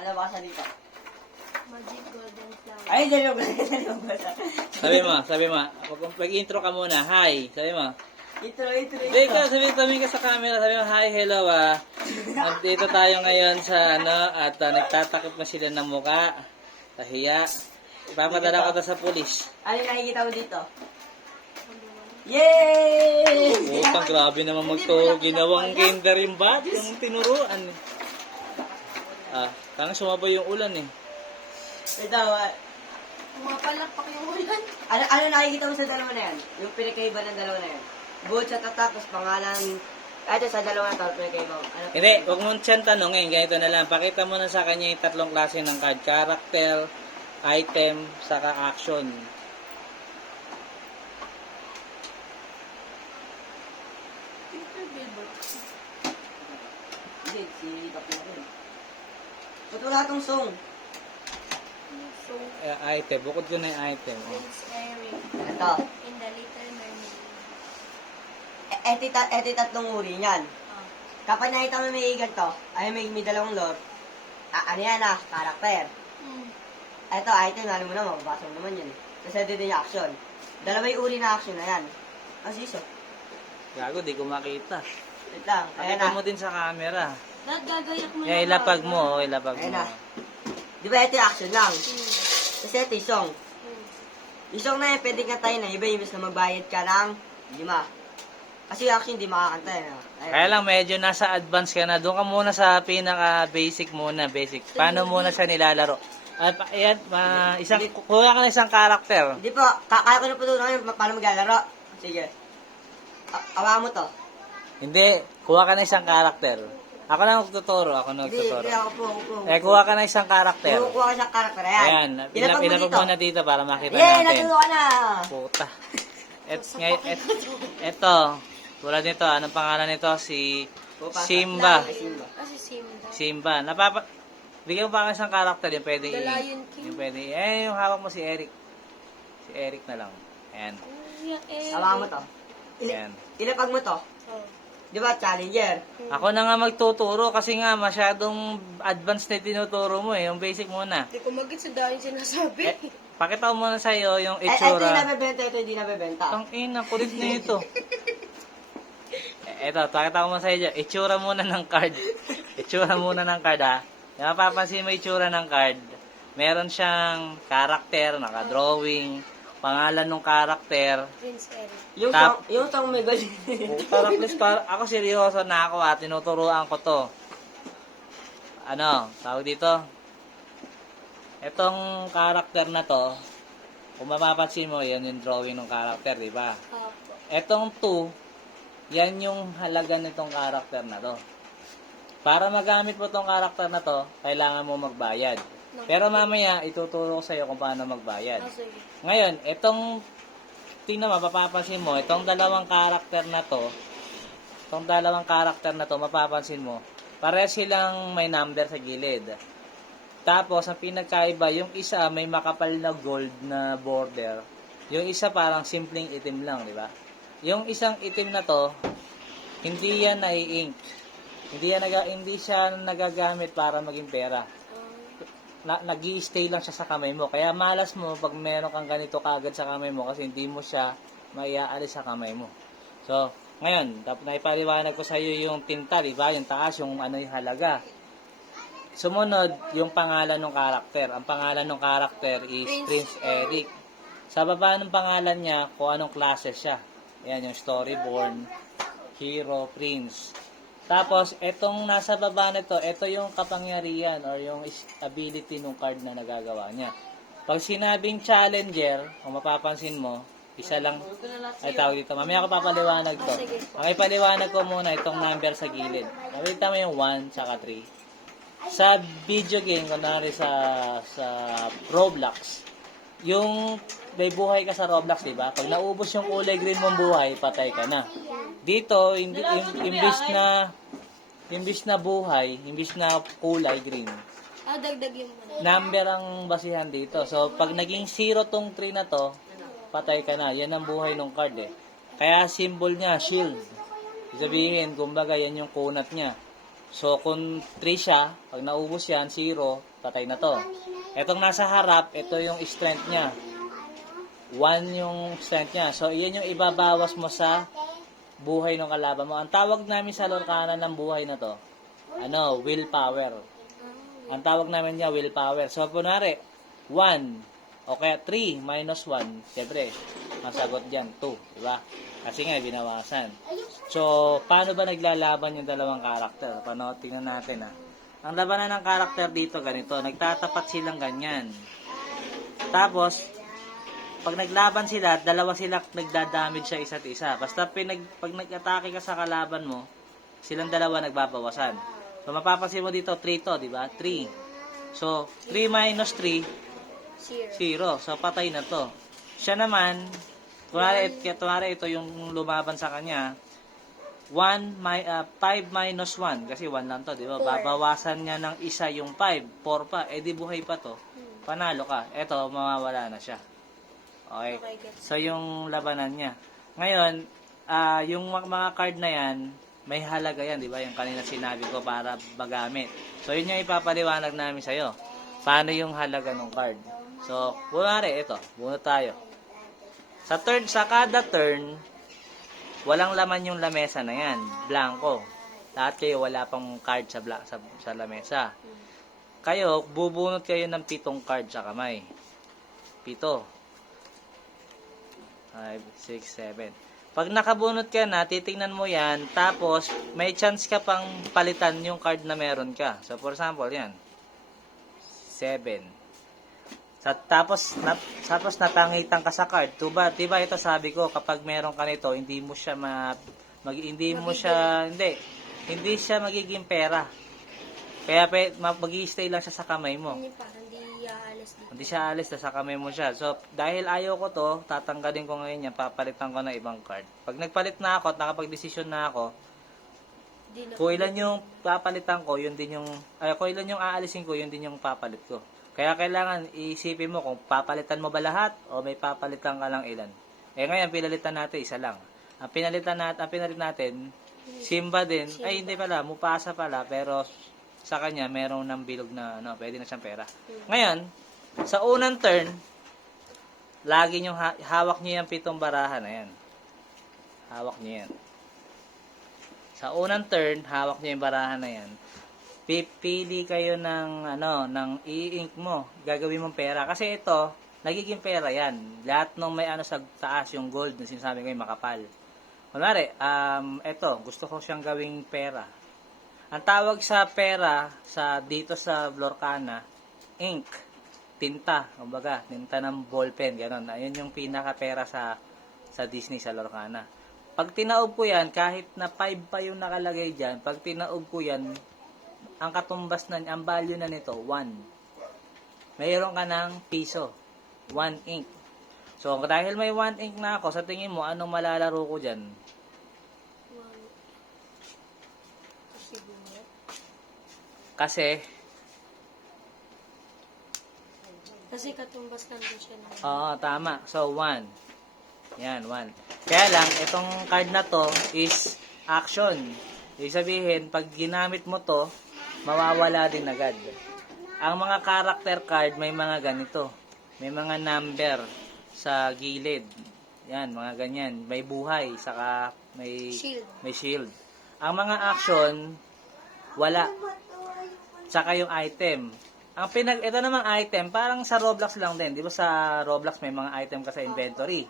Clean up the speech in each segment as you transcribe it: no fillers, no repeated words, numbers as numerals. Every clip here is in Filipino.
Ano ba sa dito? Magic golden flower. Ay, dalawa ba? Sabi mo, mag-intro ka muna. Hi, sabi mo. Intro. Hindi ka, sabi ka sa camera, sabi mo, hi, hello Nandito tayo ngayon sa at nagtatakip na sila ng muka. Kahiya. Ipapadala ko to sa pulis. Ano yung nakikita mo dito? Yay! Utang, grabe naman magturo. Ginawang kinder yung bat, yung tinuruan. Tangang sumabay yung ulan eh. Ito, Mapalakpak yung ulan. ano nakikita mo sa dalawa na yan? Yung pinakaiba ng dalawa na yan? Buod sa tatak, tapos pangalan. Ito sa dalawa na ito, pinakaiba. Ano Hindi, huwag mo siyang tanongin. Ganito na lang. Pakita mo na sa kanya yung tatlong klase ng card. Character, item, saka action. Hindi, si Papi na rin. Ba't wala itong song? So, Item. Bukod ko na yung item. Prince Eric. Ito. In the Little Mermaid. Eti tatlong uri niyan. Ah. Kapag nakita mo may ganito, ay may dalawang lord. Ano yan karakter. Ito, item, ano mo na, mababasa mo naman yun. Kasi dito yung action. Dalawa yung uri na action na yan. Ang siso. Gago, di ko makita. Wait lang, ayan Pakita na. mo din sa camera. Dahil gagayak mo Yeah, ilapag mo. Ilapag Ayan mo. na. Di ba ito yung action lang? Kasi ito yung song. Yung song na yan, pwede kantayin na iba imbes na magbayad ka ng 5. Kasi yung action, hindi makakanta yan. Kaya lang medyo nasa advance ka na. Doon ka muna sa pinaka-basic muna. Basic. Paano muna siya nilalaro? Ayan, kuha ka na isang karakter. Hindi po, kaya ko na po doon ngayon, paano maglalaro. Sige. Awa mo to. Hindi, kuha ka na isang karakter. Ako na magtuturo. Hindi, ako po. Kuha ka na isang karakter. Kukuha ka siyang karakter. Ayan. Ayan, ilapag mo na dito para makita Yay, natin. natuto ka na. Puta. Eto, tulad nito, anong pangalan nito? Si Simba. Kasi Simba. Simba. Bigyan mo pa ng isang karakter, yung pwede The Lion King. yung pwede. Yung hawak mo si Eric. Si Eric na lang. Ayan. Awa mo to. Ayan. Ilapag mo to. Oh. Di ba, challenger? Ako na nga magtuturo kasi nga masyadong advanced na tinuturo mo eh. Yung basic muna. Hindi ko magit sa dahil sinasabi. Pakita ko muna sa'yo yung Ito yung itsura. nabibenta, ito hindi nabibenta. Ang ina, kulit na ito. Eto, pakita ko muna sa'yo dyan. Itsura muna ng card. Itsura muna ng card ha. Napapansin mo itsura ng card. Meron siyang karakter, naka-drawing, pangalan ng karakter. Prince Eric. Yung song may galing. Ako seryoso na ako at tinuturuan ko to. Tawag dito? Etong karakter na to, kung mapapansin mo, yan yung drawing ng karakter, di ba? Apo. Etong 2, yan yung halaga nitong karakter na to. Para magamit mo tong karakter na to, kailangan mo magbayad. Pero mamaya, ituturo ko sa'yo kung paano magbayad. Ah, sige. Ngayon, tingnan mo, mapapansin mo, itong dalawang karakter na to, mapapansin mo, pare silang may number sa gilid. Tapos, ang pinagkaiba, yung isa may makapal na gold na border. Yung isa parang simpleng itim lang, di ba? Yung isang itim na to, hindi yan nai-ink. Hindi siya nagagamit para maging pera. Nag-i-stay lang siya sa kamay mo. Kaya malas mo pag meron kang ganito kagad sa kamay mo kasi hindi mo siya maiaalis sa kamay mo. So, ngayon, naipaliwanag ko sa iyo yung tinta, di ba? Yung taas, yung yung halaga. Sumunod, yung pangalan ng karakter. Ang pangalan ng karakter is Prince Eric. Sa baba ng pangalan niya, kung anong klase siya. Ayan, yung storyborn, hero, prince. Tapos, etong nasa baba nito, ito yung kapangyarihan or yung ability ng card na nagagawa niya. Pag sinabing challenger, kung mapapansin mo, isa lang, ay tawag dito. Mamaya ako papaliwanag to. Ang ipaliwanag ko muna itong number sa gilid. Nakita mo yung 1 saka 3. Sa video game, kunwari sa Roblox, yung may buhay ka sa Roblox, di ba? Pag naubos yung kulay green mong buhay, patay ka na. Dito, imbis na buhay, imbis na kulay green, Dagdag yung number ang basihan dito. So, pag naging 0 tong 3 na to, patay ka na. Yan ang buhay ng card eh. Kaya symbol niya, shield. Sabihin, kumbaga, yan yung kunat niya. So, kung 3 siya, pag naubos yan, 0, patay na to. Etong nasa harap, ito yung strength niya. 1 yung strength niya. So, iyan yung ibabawas mo sa buhay ng kalaban mo. Ang tawag namin sa Lorcana ng buhay na to, willpower. Ang tawag namin niya, willpower. So, kunwari, 1, o kaya 3 minus 1, siyempre, masagot dyan, 2, diba? Kasi nga, binawasan. So, paano ba naglalaban yung dalawang karakter? Paano, tingnan natin, ha. Ang labanan ng karakter dito, ganito. Nagtatapat silang ganyan. Tapos, pag naglaban sila, dalawa sila nagdadamage sa isa't isa. Basta pag nag-atake ka sa kalaban mo, silang dalawa nagbabawasan. So, mapapansin mo dito, 3 to, di ba? 3. So, 3 minus 3, 0. So, patay na to. Siya naman, kunwari ito yung lumaban sa kanya, 5 minus 1, kasi 1 lang to, di ba? Babawasan niya ng isa yung 5, 4 pa, di buhay pa to. Panalo ka. Ito, mawawala na siya. Okay. So, yung labanan niya. Ngayon, yung mga card na yan, may halaga yan, di ba? Yung kanina sinabi ko para magamit. So, yun yung ipapaliwanag namin sa'yo. Paano yung halaga ng card? So, kunwari, ito. Bunot tayo. Sa kada turn, walang laman yung lamesa na yan. Blanco. Lahat kayo wala pang card sa lamesa. Kayo, bubunot kayo ng 7 card sa kamay. 7. 5, 6, 7. Pag nakabunot ka na, titingnan mo yan, tapos may chance ka pang palitan yung card na meron ka. So, for example, yan. 7. Tapos napangitan ka sa card. Diba ito sabi ko, kapag meron ka nito, hindi siya magiging pera. Kaya mag-i-stay lang siya sa kamay mo. Hindi siya alis, sa kamay mo siya. So, dahil ayaw ko to, tatanggalin ko ngayon yan, papalitan ko ng ibang card. Pag nagpalit na ako at nakapag-desisyon na ako, kung ilan yung papalitan ko, yun din yung, kung ilan yung aalisin ko, yun din yung papalit ko. Kaya kailangan iisipin mo kung papalitan mo ba lahat o may papalitan ka lang ilan. Ngayon, pinalitan natin, isa lang. Ang pinalit natin, Simba din. Ay, hindi pala, Mufasa pala, pero sa kanya, meron ng bilog na, pwede na siyang pera. Ngayon, sa unang turn, lagi nyo hawak nyo yung 7 barahan na yan. Hawak nyo yan. Sa unang turn, hawak nyo yung barahan na yan. Pipili kayo ng i-ink mo. Gagawin mong pera. Kasi ito, nagiging pera yan. Lahat ng may sa taas, yung gold na sinasabi ko yung makapal. Kunwari, ito, gusto ko siyang gawing pera. Ang tawag sa pera dito sa Lorcana, ink. Tinta, kumbaga, tinta ng ballpen, gano'n. Ayun yung pinaka-pera sa Disney, sa Lorcana. Pag tinaob ko yan, kahit na 5 pa yung nakalagay dyan, pag tinaob ko yan, ang katumbas ang value na nito, 1. Mayroon ka ng piso, 1 ink. So, dahil may 1 ink na ako, sa tingin mo, anong malalaro ko dyan? Kasi katumbas lang din siya. Oo, tama. So, 1. Yan, 1. Kaya lang, itong card na to is action. Ibig sabihin, pag ginamit mo to, mawawala din agad. Ang mga character card, may mga ganito. May mga number sa gilid. Yan, mga ganyan. May buhay, saka may shield. Ang mga action, wala. Saka yung item. Ito namang item, parang sa Roblox lang din. Di ba sa Roblox may mga item ka sa inventory.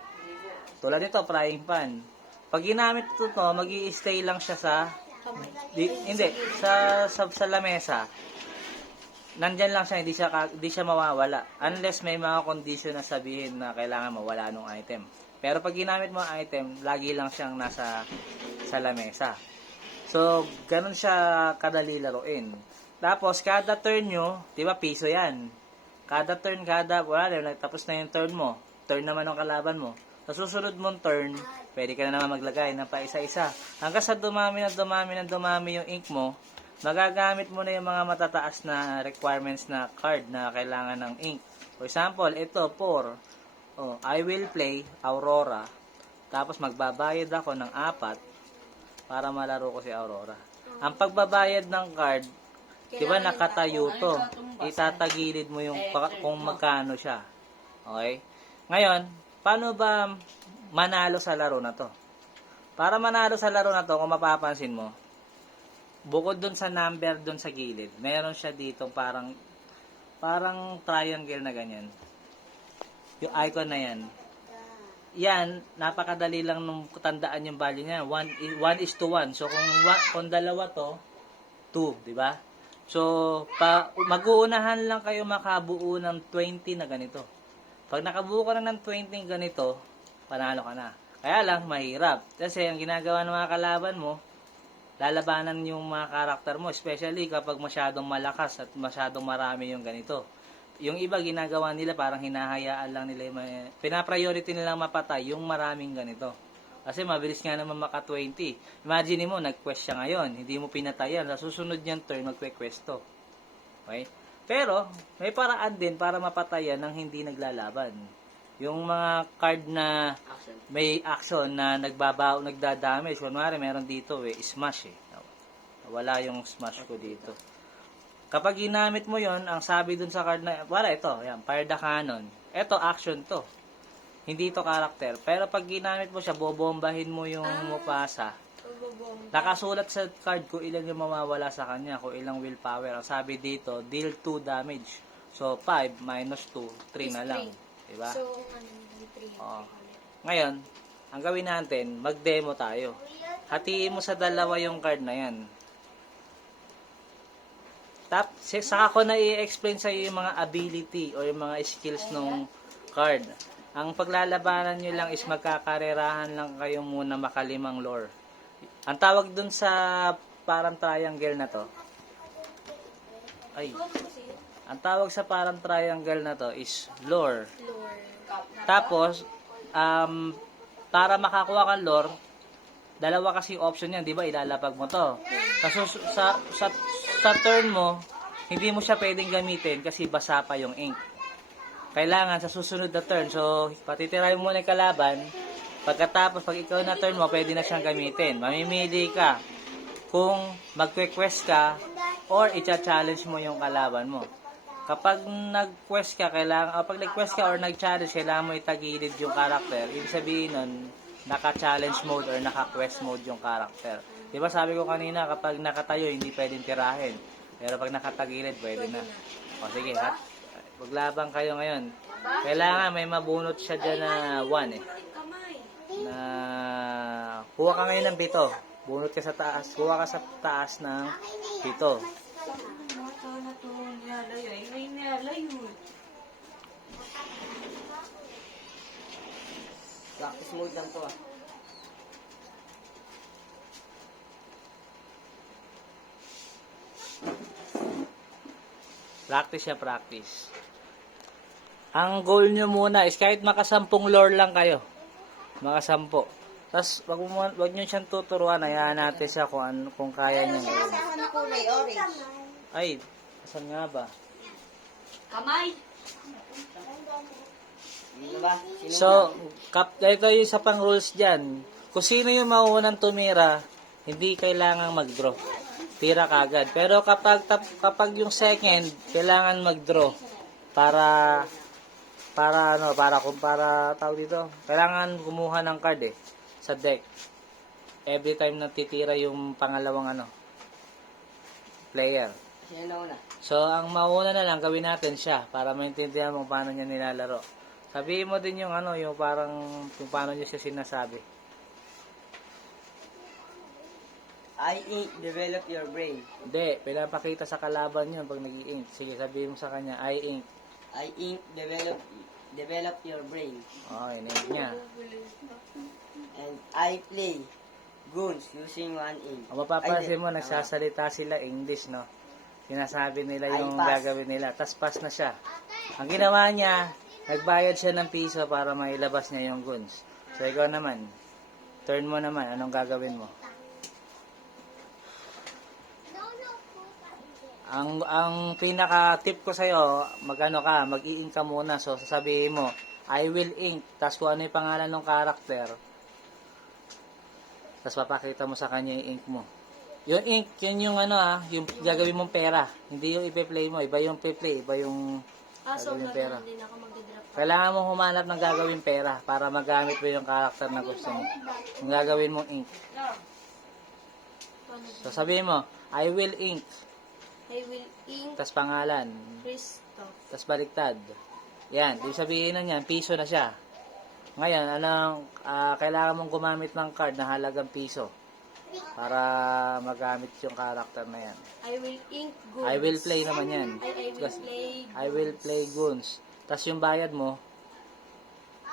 Tulad nito, frying pan. Pag ginamit ito, mag-i-stay lang siya sa lamesa. Nandyan lang siya, hindi siya mawawala. Unless may mga condition na sabihin na kailangan mawala nung item. Pero pag ginamit mo ang item, lagi lang siyang nasa lamesa. So, ganun siya kadali laruin. Tapos, kada turn nyo, di ba, piso yan. Kada turn, tapos na yung turn mo. Turn naman ng kalaban mo. Sa susunod mong turn, pwede ka na naman maglagay ng paisa-isa. Hanggang sa dumami yung ink mo, magagamit mo na yung mga matataas na requirements na card na kailangan ng ink. For example, ito, 4. I will play Aurora. Tapos, magbabayad ako ng 4 para malaro ko si Aurora. Ang pagbabayad ng card, di ba Kailangan nakatayo yung to? Itatagilid mo yung kung magkano siya. Okay? Ngayon, paano ba manalo sa laro na to? Para manalo sa laro na to, kung mapapansin mo, bukod dun sa number dun sa gilid, meron siya dito parang triangle na ganyan. Yung icon na yan. Yan, napakadali lang nung tandaan yung value niya. 1:1. So, kung dalawa to, 2, di ba? So, mag-uunahan lang kayo makabuo ng 20 na ganito. Pag nakabuo ka na ng 20 ganito, panalo ka na. Kaya lang, mahirap. Kasi ang ginagawa ng mga kalaban mo, lalabanan yung mga karakter mo, especially kapag masyadong malakas at masyadong marami yung ganito. Yung iba ginagawa nila parang hinahayaan lang nila, pinapriority nilang mapatay yung maraming ganito. Kasi mabilis nga naman maka 20. Imagine mo, nag-quest siya ngayon, hindi mo pinatayan, sa susunod niyang turn, magque-quest to. Okay? Pero, may paraan din para mapatayan ng hindi naglalaban. Yung mga card na may action na nagdadamage, kunwari meron dito smash wala yung smash ko dito. Kapag ginamit mo yon, ang sabi dun sa card na, wala ito, yan, fire the cannon. Ito, action to. Hindi to character. Pero pag ginamit mo siya, bobombahin mo yung Mufasa. Nakasulat sa card kung ilan yung mawawala sa kanya, kung ilang willpower. Ang sabi dito, deal 2 damage. So, 5 minus 2, 3 na lang. Diba? So, 3. Oo. Ngayon, ang gawin natin, mag-demo tayo. Hatiin mo sa dalawa yung card na yan. Saka ko na i-explain sa iyo yung mga ability o yung mga skills ng card. Ang paglalabanan nyo lang is magkakarerahan lang kayo muna makalimang lore. Ang tawag dun sa parang triangle na to, ang tawag sa parang triangle na to is lore. Tapos, para makakuha kang lore, dalawa kasi option yan, di ba? Ilalapag mo to. Kasi sa turn mo, hindi mo siya pwedeng gamitin kasi basa pa yung ink. Kailangan sa susunod na turn. So, patitirahin mo muna yung kalaban. Pagkatapos, pag ikaw na turn mo, pwede na siyang gamitin. Mamimili ka kung magque-quest ka or i-challenge mo yung kalaban mo. Kapag nag-quest ka, pag nag-quest ka or nag-challenge, kailangan mo itagilid yung character. Ibig sabihin nun, naka-challenge mode or naka-quest mode yung character. Diba sabi ko kanina, kapag nakatayo, hindi pwedeng tirahin. Pero pag nakatagilid, pwede na. O sige, maglabang kayo ngayon. Kailangan may mabunot siya dyan na 1 Na, kuha ka ngayon ng 7. Bunot ka sa taas. Kuha ka sa taas ng 7. Practice mode lang to Practice siya, practice. Ang goal nyo muna is kahit makasampung lore lang kayo. Makasampo. Tapos, wag nyo siyang tuturuan. Hayaan natin siya kung kaya niya. Ako na kulay orange. Ay, saan nga ba? Kamay. Ano ba? So, ito yung isa pang rules dyan. Kung sino yung mauunang tumira, hindi kailangang mag-draw. Tira kagad. Pero kapag yung second, kailangan mag-draw. Para tawag dito. Kailangan kumuha ng card sa deck. Every time na titira yung pangalawang player. Sino na una? So, ang mauna na lang gawin natin siya para maintindihan mo paano niya nilalaro. Sabihin mo din yung yung paano niya siya sinasabi. I develop your brain. Hindi, pinapakita sa kalaban yun pag nag-i-ink. Sige, sabihin mo sa kanya, I ink. I develop your brain. Okay, ink niya. And I play goons using 1 ink. Ang mapapansin mo, nagsasalita sila English, no? Sinasabi nila yung pass. gagawin nila. Tas pass na siya. Ang ginawa niya, nagbayad siya ng piso para mailabas niya yung goons. So, ikaw naman, turn mo naman, anong gagawin mo? Ang pinaka-tip ko sa'yo, mag-i-ink ka muna. So, sasabihin mo, I will ink. Tapos kung ano yung pangalan ng character, tapos papakita mo sa kanya yung ink mo. Yung ink, yun yung ano yung gagawin mong pera. Hindi yung ipe-play mo. Iba yung pe-play, iba yung So gagawin pera. hindi na ako magdadrop. Kailangan mong humanap ng gagawin pera para magamit mo yung character na gusto mo. Yung gagawin mong ink. So sabihin mo, I will ink. I will ink Tas pangalan. Christoph. Tas baliktad. Yan, ibig sabihin na yan, piso na siya. Ngayon, kailangan mong gumamit ng card na halagang piso para magamit yung character na yan. I will ink goods. I will play naman yan. I will play Goons. Tas yung bayad mo,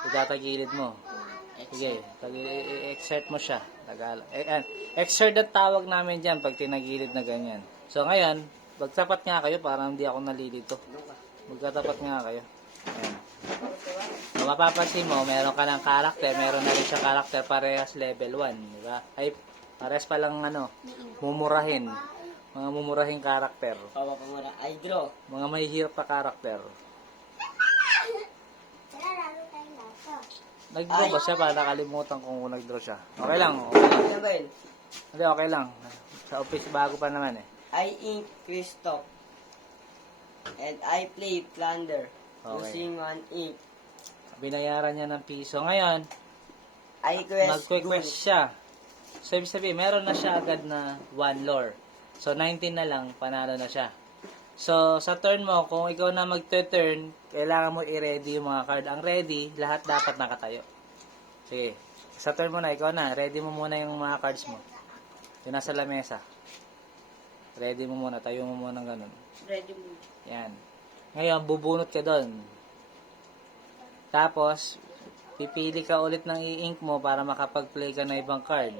itatagilid mo. Sige, exert mo siya. Exert ang tawag namin dyan pag tinagilid na ganyan. So ngayon, magtapat nga kayo para hindi ako nalilito. Magkatapat nga kayo. Ayan. So, mapapansin mo, meron ka ng character, meron na rin siya character parehas level 1, di ba? Ay, parehas pa lang mumurahin. Mga mumurahing character. Pamura. I draw. Mga may hirap pa character. Nag-draw ba siya? Para nakalimutan kung nag-draw siya. Okay lang, okay lang. Ano ba yun? Hindi, okay lang. Sa office, bago pa naman eh. I ink Christoph. And I play Plunder. Okay. Using one ink. Binayaran niya ng piso. Ngayon, I quest mag-quest siya. So, ibig sabihin, meron na siya agad na 1 lore. So, 19 na lang, panalo na siya. So, sa turn mo, kung ikaw na mag-turn, kailangan mo i-ready yung mga card. Ang ready, lahat dapat nakatayo. Sige. Sa turn mo na, ikaw na. Ready mo muna yung mga cards mo. Yung nasa lamesa. Ready mo muna. Tayo mo muna ng ganun. Ready mo. Yan. Ngayon, bubunot ka doon. Tapos, pipili ka ulit ng i-ink mo para makapag-play ka na ibang card.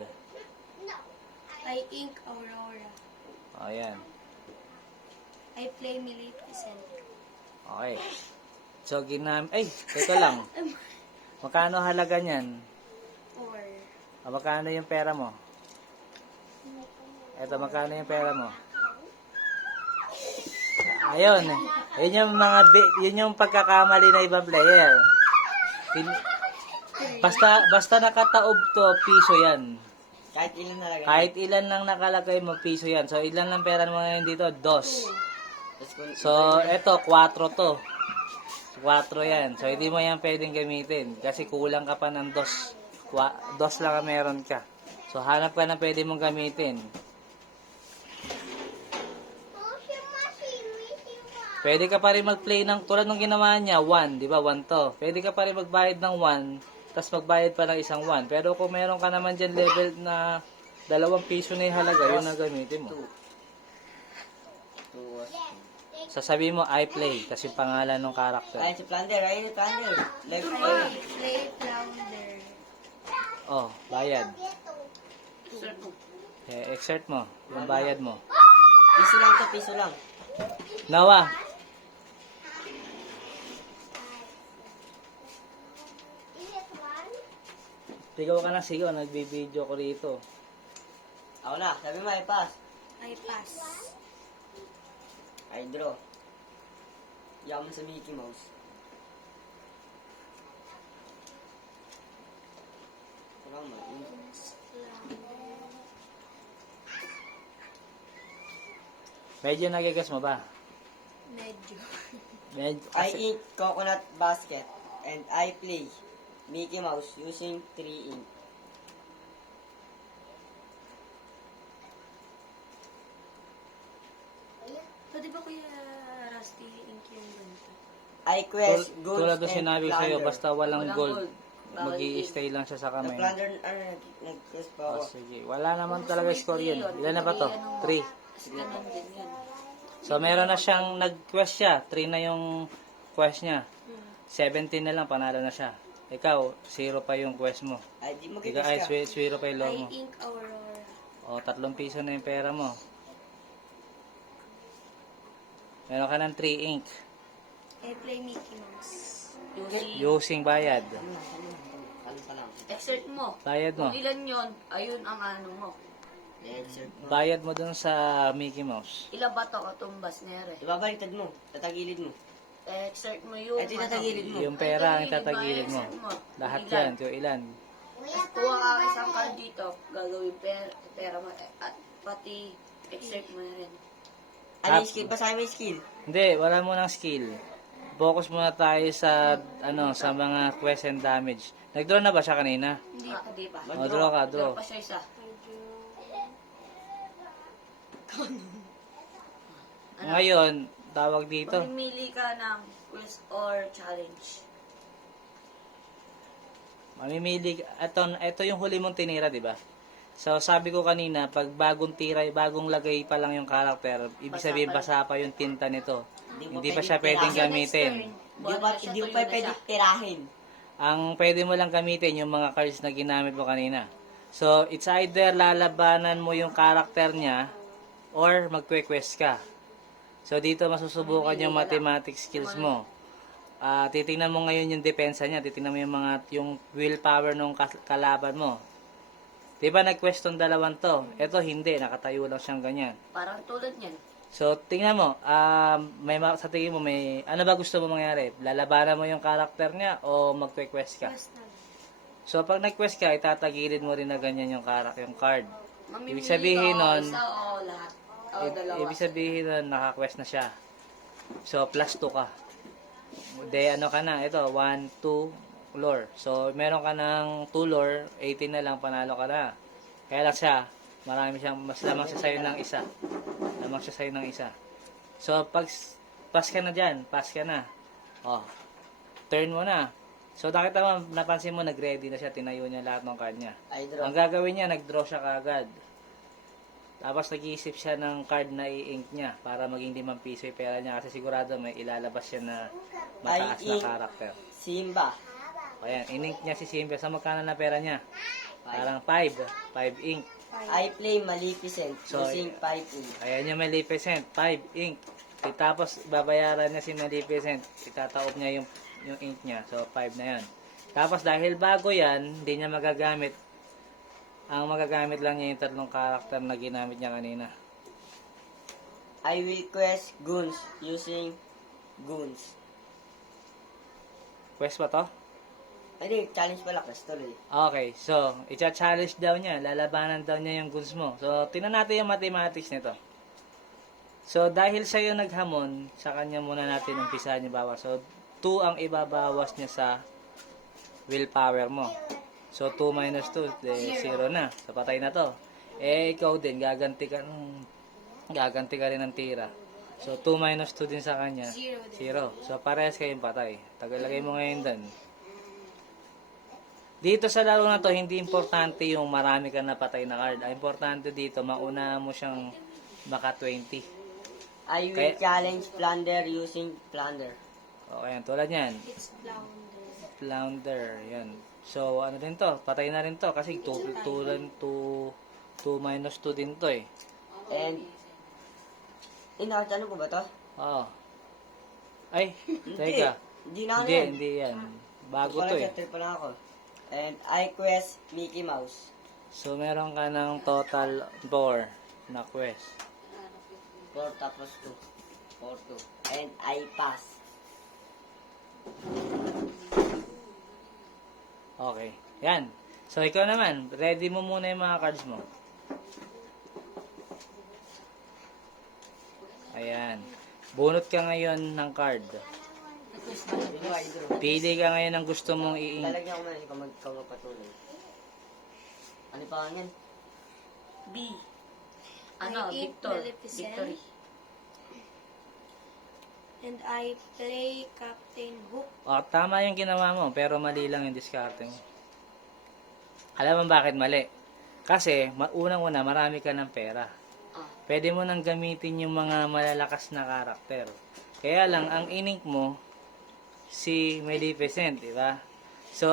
I ink Aurora. O, yan. I play Maleficent. Okay. So, ay, teka lang. Magkano halaga niyan? Or Magkano yung pera mo? Eto, magkano yung pera mo? Ayun. Yun yung pagkakamali na ibang player. Basta nakataob to, piso yan. Kahit ilan na lang. Kahit ilan lang nakalagay mo, piso yan. So, ilan lang pera mo ngayon dito? 2. So, eto, 4 to. 4 yan. So, hindi mo yan pwedeng gamitin. Kasi kulang ka pa ng 2. 2 lang ang meron ka. So, hanap ka na pwede mong gamitin. Pwede ka pa rin mag-play ng, tulad ng ginawa niya, 1, di ba? 1 to. Pwede ka pa rin magbayad ng 1, tapos magbayad pa ng isang 1. Pero kung meron ka naman dyan level na 2 piso na yung halaga, yun ang gamitin mo. Sasabihin mo, I play, kasi pangalan ng character. Ay, si Plunder. Ay, si Plunder. Left I corner. play Flounder. Oh, bayad. Exert mo. Exert mo, yung bayad mo. Piso lang to, piso lang. Nawa, sigaw ka na sigaw, nagbibideo ko rito. Ako na. Sabi mo, I pass. I pass. I draw. Yaman sa Mickey Mouse. Parang Medyo nagigas mo ba? Medyo. Medyo, I ink coconut basket and I play Mickey Mouse using 3 ink. Pwede ba kuya Rusty ink yung ganito? I quest goods tulad na and sinabi ko sa'yo, plunder. basta walang gold, Bawal mag-i-stay lang siya sa kamay. Nag-plunder, nag-quest pa ako. Sige, wala naman talaga score yun. Ilan na ba to? 3. Ganun din yun. So, meron na siyang nag-quest siya. 3 na yung quest niya. 17 na lang, panalo na siya. Ikaw, 0 pa yung quest mo. Ay, di mo Ikaw, ay, ka. 0 pa yung low I mo. ink Aurora. O, 3 piso na yung pera mo. Meron ka ng 3 ink. I play Mickey Mouse. Using bayad. Ano pa lang. Exert mo. Bayad mo. Kung ilan yun, ayun ang ano mo. I-exert mo. Bayad mo dun sa Mickey Mouse. Ilan ba ito katumbas nere? Ibabaliktad mo. Tatagilid mo. Exert mo yun. Ito yung tatagilid mo. Yung pera ang tatagilid mo. Lahat yan. Yung ilan. Kuha ka isang card dito, gagawin pera mo. At pati exert mo na rin. Ano yung skill? Basahin mo yung skill. Hindi, wala mo ng skill. Focus muna tayo sa sa mga quest and damage. Nag-draw na ba siya kanina? Hindi pa. O, draw ka, draw. Draw pa siya isa. Ngayon, tawag dito. Mamimili ka ng quiz or challenge. Mamimili, ito yung huli mong tinira, di ba? So, sabi ko kanina, pag bagong tira, bagong lagay pa lang yung karakter, ibig sabihin basa pa yung tinta nito. Hindi pa siya pwedeng gamitin. Hindi mo pa pwede tirahin. Ang pwede mo lang gamitin yung mga cards na ginamit mo kanina. So, it's either lalabanan mo yung karakter niya or magque-quest ka. So, dito masusubukan yung mathematics skills mo. Titingnan mo ngayon yung depensa niya. Titingnan mo yung willpower ng kalaban mo. Di ba nag-question dalawang to? Ito hindi, nakatayo lang siyang ganyan. Parang tulad niyan. So, tingnan mo, sa tingin mo, ano ba gusto mo mangyari? Lalabanan mo yung karakter niya o magque-quest ka? Quest na. So, pag nag-quest ka, itatagilid mo rin na ganyan yung card. Mamimili Ibig sabihin ka nun, isa o lahat. O dalawa. ibig sabihin nun, naka-quest na siya. So, plus 2 ka. De, ano ka na, ito, 1, 2, lore. So, meron ka ng 2 lore, 18 na lang, panalo ka na. Kaya lang siya, mas lamang siya sa'yo ng isa. Lamang siya sa'yo ng isa. So, pag pass ka na dyan, pass ka na. Oh, turn mo na. So, nakita mo, napansin mo, nag-ready na siya, tinayo niya lahat ng card niya. Ay, draw. Ang gagawin niya, nag-draw siya kaagad. Tapos, nag-iisip siya ng card na i-ink niya para maging 5 piso yung pera niya kasi sigurado may ilalabas siya na mataas na Ay, karakter. Simba. Ayan, in-ink niya si Simba. Sa magkano na pera niya? Parang 5 ink. I play Maleficent So, using 5 ink. Ayan yung Maleficent, 5 ink. Tapos, babayaran niya si Maleficent. Itataob niya yung ink niya. So, 5 na yan. Tapos, dahil bago yan, hindi niya magagamit. Ang magagamit lang niya yung tatlong karakter na ginamit niya kanina. I will quest goons using goons. Quest ba to? Ay, challenge pala, quest tuloy. Okay, so, i-challenge daw niya. Lalabanan daw niya yung goons mo. So, tingnan natin yung mathematics nito. So, dahil sa'yo naghamon, sa kanya muna natin umpisahan yung bawas. So, 2 ang ibabawas niya sa willpower mo. So, 2 minus 2, 0 na. So, patay na to. Ikaw din, gaganti ka rin ng tira. So, 2 minus 2 din sa kanya. 0. So, parehas kayong patay. Tagalagay mo ngayon doon. Dito sa laro na to, hindi importante yung marami ka napatay na card. Ang importante dito, mauna mo siyang maka 20. I will challenge plunder using plunder. Okay, tulad yan. It's flounder. Flounder, yan. So, ano din to? Patay na rin to kasi 2 minus 2 din to eh. And, ano ko ba to? Oo. Ay, teka. Hindi na ako yan. Hindi yan. Bago to eh. Trip pa lang ako. And I quest Mickey Mouse. So, meron ka ng total 4 na quest. 4 tapos 2. 4, 2. And I pass. Okay. Yan. So, ikaw naman. Ready mo muna yung mga cards mo. Ayan. Bunot ka ngayon ng card. Pili ka ngayon ng gusto mong i-ink. Lalagyan ko muna kung magpatuloy. Ano pa nga yan? B. Ano? I eat Victor. Maleficent. Victory. And I play Captain Hook. O, tama yung ginawa mo, pero mali lang yung diskarte mo. Alam mo bakit mali? Kasi, unang-una, marami ka ng pera. Pwede mo nang gamitin yung mga malalakas na karakter. Kaya lang, ang inink mo, si Maleficent, di ba? So,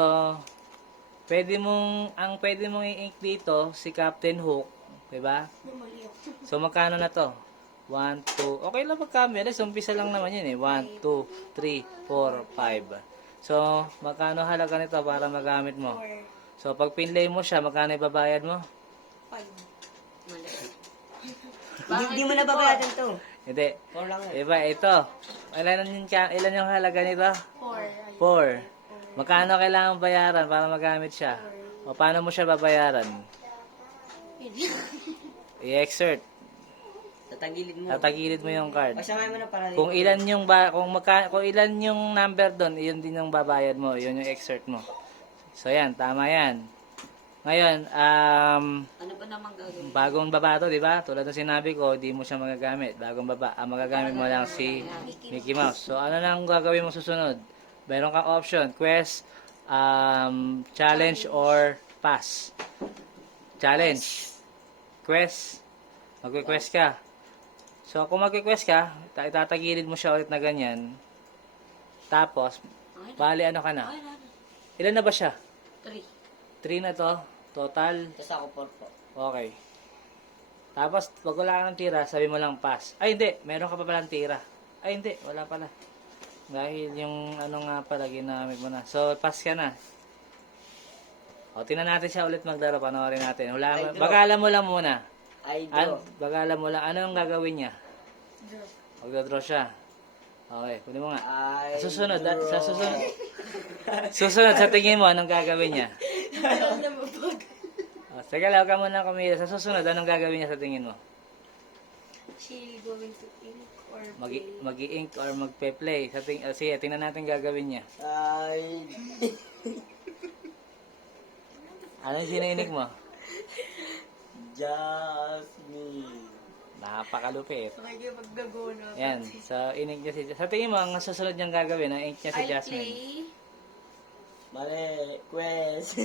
ang pwede mong i-ink dito, si Captain Hook, di ba? So, magkano na to? 1, 2, okay lang magkamera. So, umpisa lang naman yun eh. 1, 2, 3, 4, 5. So, magkano halaga nito para magamit mo? 4. So, pag pinlay mo siya, magkano ibabayad mo? 5. Mali. Hindi mo na babayadan to. Hindi. 4 lang yan. Diba, ito. Ilan yung halaga nito? 4. 4. Magkano kailangan bayaran para magamit siya? O, paano mo siya babayaran? i-exert. Tatagilid mo. Tatagilid mo yung card. Pagsamahin mo na para Kung ilan yung kung ilan yung number doon, iyon din yung babayad mo, yun yung exert mo. So yan, tama yan. Ngayon, Ano ba naman gagawin? bagong baba to, di ba? Tulad ng sinabi ko, di mo siya magagamit. Bagong baba, ang magagamit mo lang si Mickey Mouse. So ano lang gagawin mo susunod? Meron kang option, quest, challenge or pass. Challenge. Quest. Magque-quest ka. So kung magque-quest ka, itatagilid mo siya ulit na ganyan. Tapos, bali ano ka na? Ay, ano? Ilan na ba siya? 3. 3 na to. Total. Tapos ako 4 po. Okay. Tapos, pag wala ka ng tira, sabi mo lang pass. Ay, hindi. Meron ka pa palang tira. Ay, hindi. Wala pala. Dahil yung ano nga pala, ginamit mo na. So, pass ka na. O, tingnan natin siya ulit maglaro. Panoorin natin. Ay, draw. Bagalan mo lang muna. I draw. Bagalan mo lang. Ano yung gagawin niya? Draw. Magdadraw siya. Okay, kunin mo nga. I Susunod, draw. sa susunod. Susunod, sa tingin mo, anong gagawin niya? Alam na mapag. Teka lang, huwag ka muna kumila. Sa susunod, anong gagawin niya sa tingin mo? She going to ink or Mag-i-ink or magpe-play. Sige, tingnan natin gagawin niya. I... Ano yung sinainig mo? Jasmine. Napakalupit. Makikipagdago na. Yan, sa inig niya si Sa tingin mo, ang susunod niyang gagawin, ang ink niya si I Jasmine. play. Mali. Quest.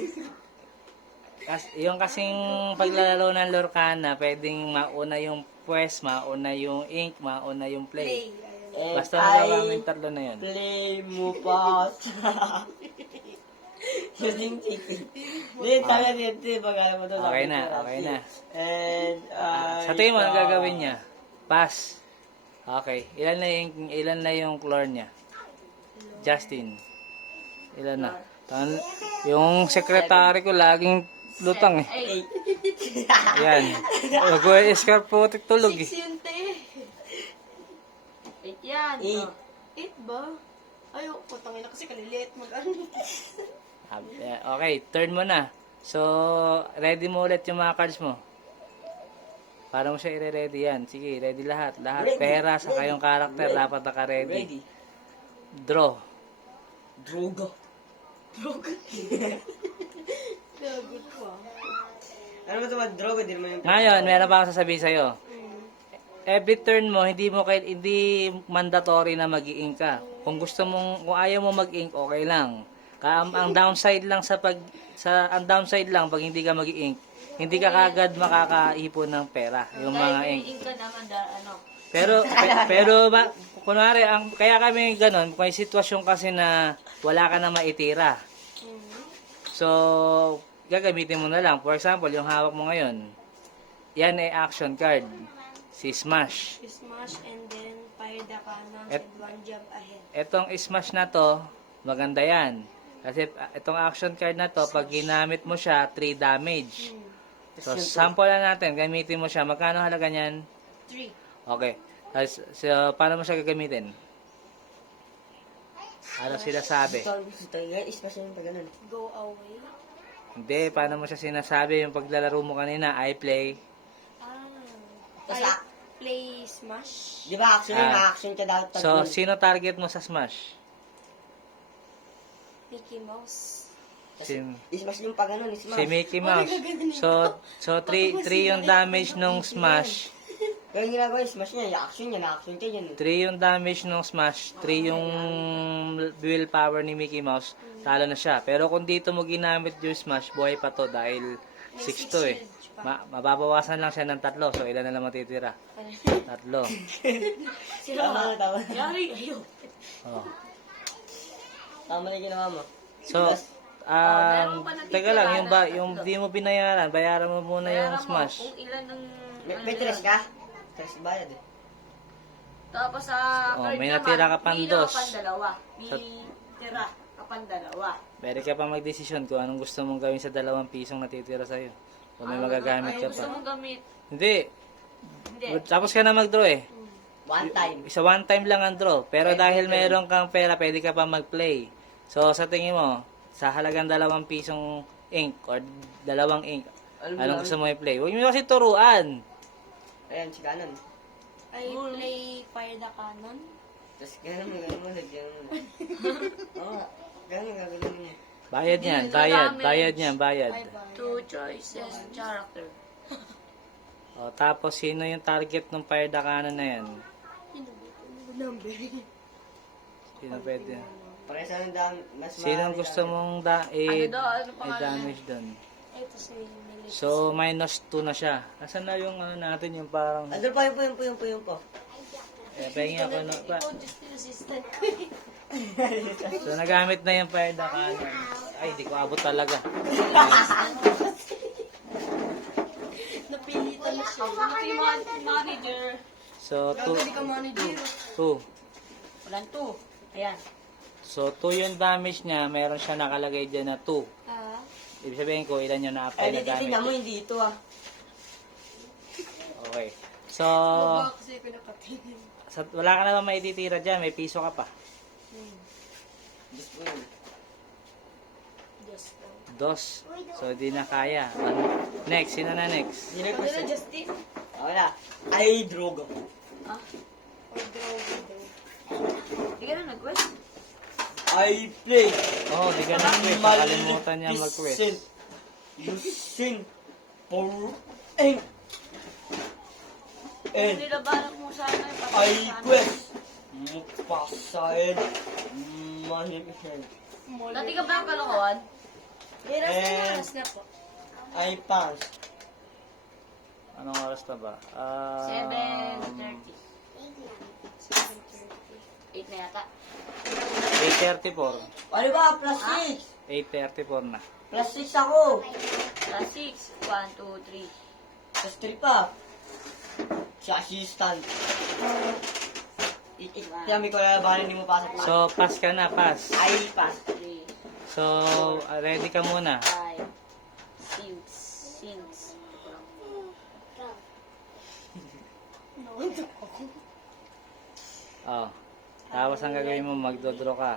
Yung kasing paglalaro ng Lorcana, pwedeng mauna yung quest, mauna yung ink, mauna yung play. Play. Ayan. And Basta magawa mo yung tatlo na yun. play mo pa. Using chicken. Hindi, sabi na dito. Pag alam mo doon. Okay na, okay na. And Sa tingin mo, anong gagawin niya? Pass. Okay. Ilan na yung floor niya? Justin. Ilan na? Yung secretary ko laging lutang eh. 8. Yan. Mag-escort po tulog eh. 6 yun, te. 8 yan. 8. Oh. 8 ba? Ayaw, putangin na kasi kaliliit mag-ano. Okay, turn mo na. So, ready mo ulit yung mga cards mo. Para mo siya i-ready yan. Sige, ready lahat. Lahat. Ready. Pera sa kayong karakter. Ready. Dapat naka-ready. Ready. Draw. Droga. Lagot ko ah. Ano ba ito mag-droga? Hindi naman yung... Ngayon, meron pa akong sasabihin sa'yo. Mm. Every turn mo, hindi mandatory na mag-i-ink ka. Kung gusto mong, kung ayaw mo mag-ink, okay lang. Ang downside lang ang downside lang pag hindi ka mag-i-ink, hindi ka kagad makakaipon ng pera, yung mga Dahil ink. ink ka naman, ano. Pero kunwari, kaya kami ganun, may sitwasyon kasi na wala ka na maitira. So, gagamitin mo na lang. For example, yung hawak mo ngayon, yan ay action card. Si Smash. Smash and then fire the cannons Et- and one jump ahead. Etong Smash na to, maganda yan. Kasi itong action card na to, pag ginamit mo siya, 3 damage. So, sample lang natin. Gamitin mo siya. Magkano halaga niyan? 3. Okay. So, paano mo siya gagamitin? Ano sila sabi? Especially yung pag ganun. Go away. Hindi, paano mo siya sinasabi yung paglalaro mo kanina? I play. Ah. Tapos, I play Smash. Di ba actually, Ah. ma-action ka dapat pag So, sino target mo sa Smash? Mickey Mouse. Si, Smash yung pag ganun, si smash. Mickey Mouse. So 3 yung damage nung Smash. Pero yung ginagawa yung smash niya, yung action niya, na-action ka yun. 3 yung damage nung Smash. 3 yung willpower ni Mickey Mouse. Talo na siya. Pero kung dito mo ginamit yung Smash, buhay pa to dahil 6 to eh. Mababawasan lang siya ng 3. So, ilan na lang matitira? 3. Tama, tama. Yari, ayun. Oh. Tama na yung ginawa mo. So, meron pa natitira teka lang, na yung tatlo. di mo binayaran, bayaran mo muna yung Bayaran mo Smash. Kung ilan ng... May tres ka? Tres bayad eh. Tapos sa Oh, card may naman, natira ka pang may dos. nakapandalawa. May tira ka pang dalawa. Pwede ka pa magdesisyon kung anong gusto mong gawin sa 2 pisong natitira sa'yo. Kung may magagamit ka Gusto pa. mong gamit. Hindi. Hindi. Tapos ka na mag-draw eh. One time. Isa one time lang ang draw. Pero dahil meron kang pera, pwede ka pa mag-play. So, sa tingin mo, sa halagang 2 pisong ink or 2 ink, anong gusto mo i-play? Huwag mo kasi turuan. Ayan, si Ganon. I play Fire the Cannon. Tapos ganun mo, lagyan mo. Oo, ganun gagawin mo. Bayad yan, Deal bayad. damage. Bayad yan, bayad. Two choices, character. O, tapos sino yung target ng fire the cannon na yan? Number. Sino pwede? Para sa mas Sino gusto mong Ano pangalan? i-damage doon? Ito si Malik. So, minus 2 na siya. Asan na yung ano natin, yung parang... Andun pa yung po. pahingi ako na... Ikaw just assistant ko. So, nagamit na yung fire the cannon. Ay, di ko abot talaga. Napilitan na siya. Manager. So, Hindi ka manager. 2. Walang two. Ayan. So, 2 yung damage niya. Meron siya nakalagay dyan na 2. Ah. Ibig sabihin ko, ilan yung na-apply Ay, na titignan mo, damage. hindi ito ah. Okay. So, Baba kasi ko nakatingin. wala ka naman maititira dyan. May piso ka pa. Just win. Just go. 2. So, di na kaya. Next. Sino na next? Hindi na Ano na, question. Justin? Wala. Ay, drogo. Or draw, draw. Hindi ka na nag-quest. I play. Oh, di ka na-quest. Nakalimutan niya mag-quest. Using for ink. And Nilabanan mo sana yung I quest. Mupasain. Mahimhin. Dati ka ba ang kalokohan? Iras na And iras na po. I pass. Anong oras na ba? 7:30. 8 na yata. 8:34. Ano ba? Plus 6. 8:34 na. Plus 6 ako. Plus 6. 1, 2, 3. Plus 3 pa. Si assistant. Kami ko lalabanan, hindi mo pasok pa. So, pass ka na, pass. I pass. 3, So, ready ka muna. 5, 6, 6. Oh. Tapos ang gagawin mo, magdodraw ka.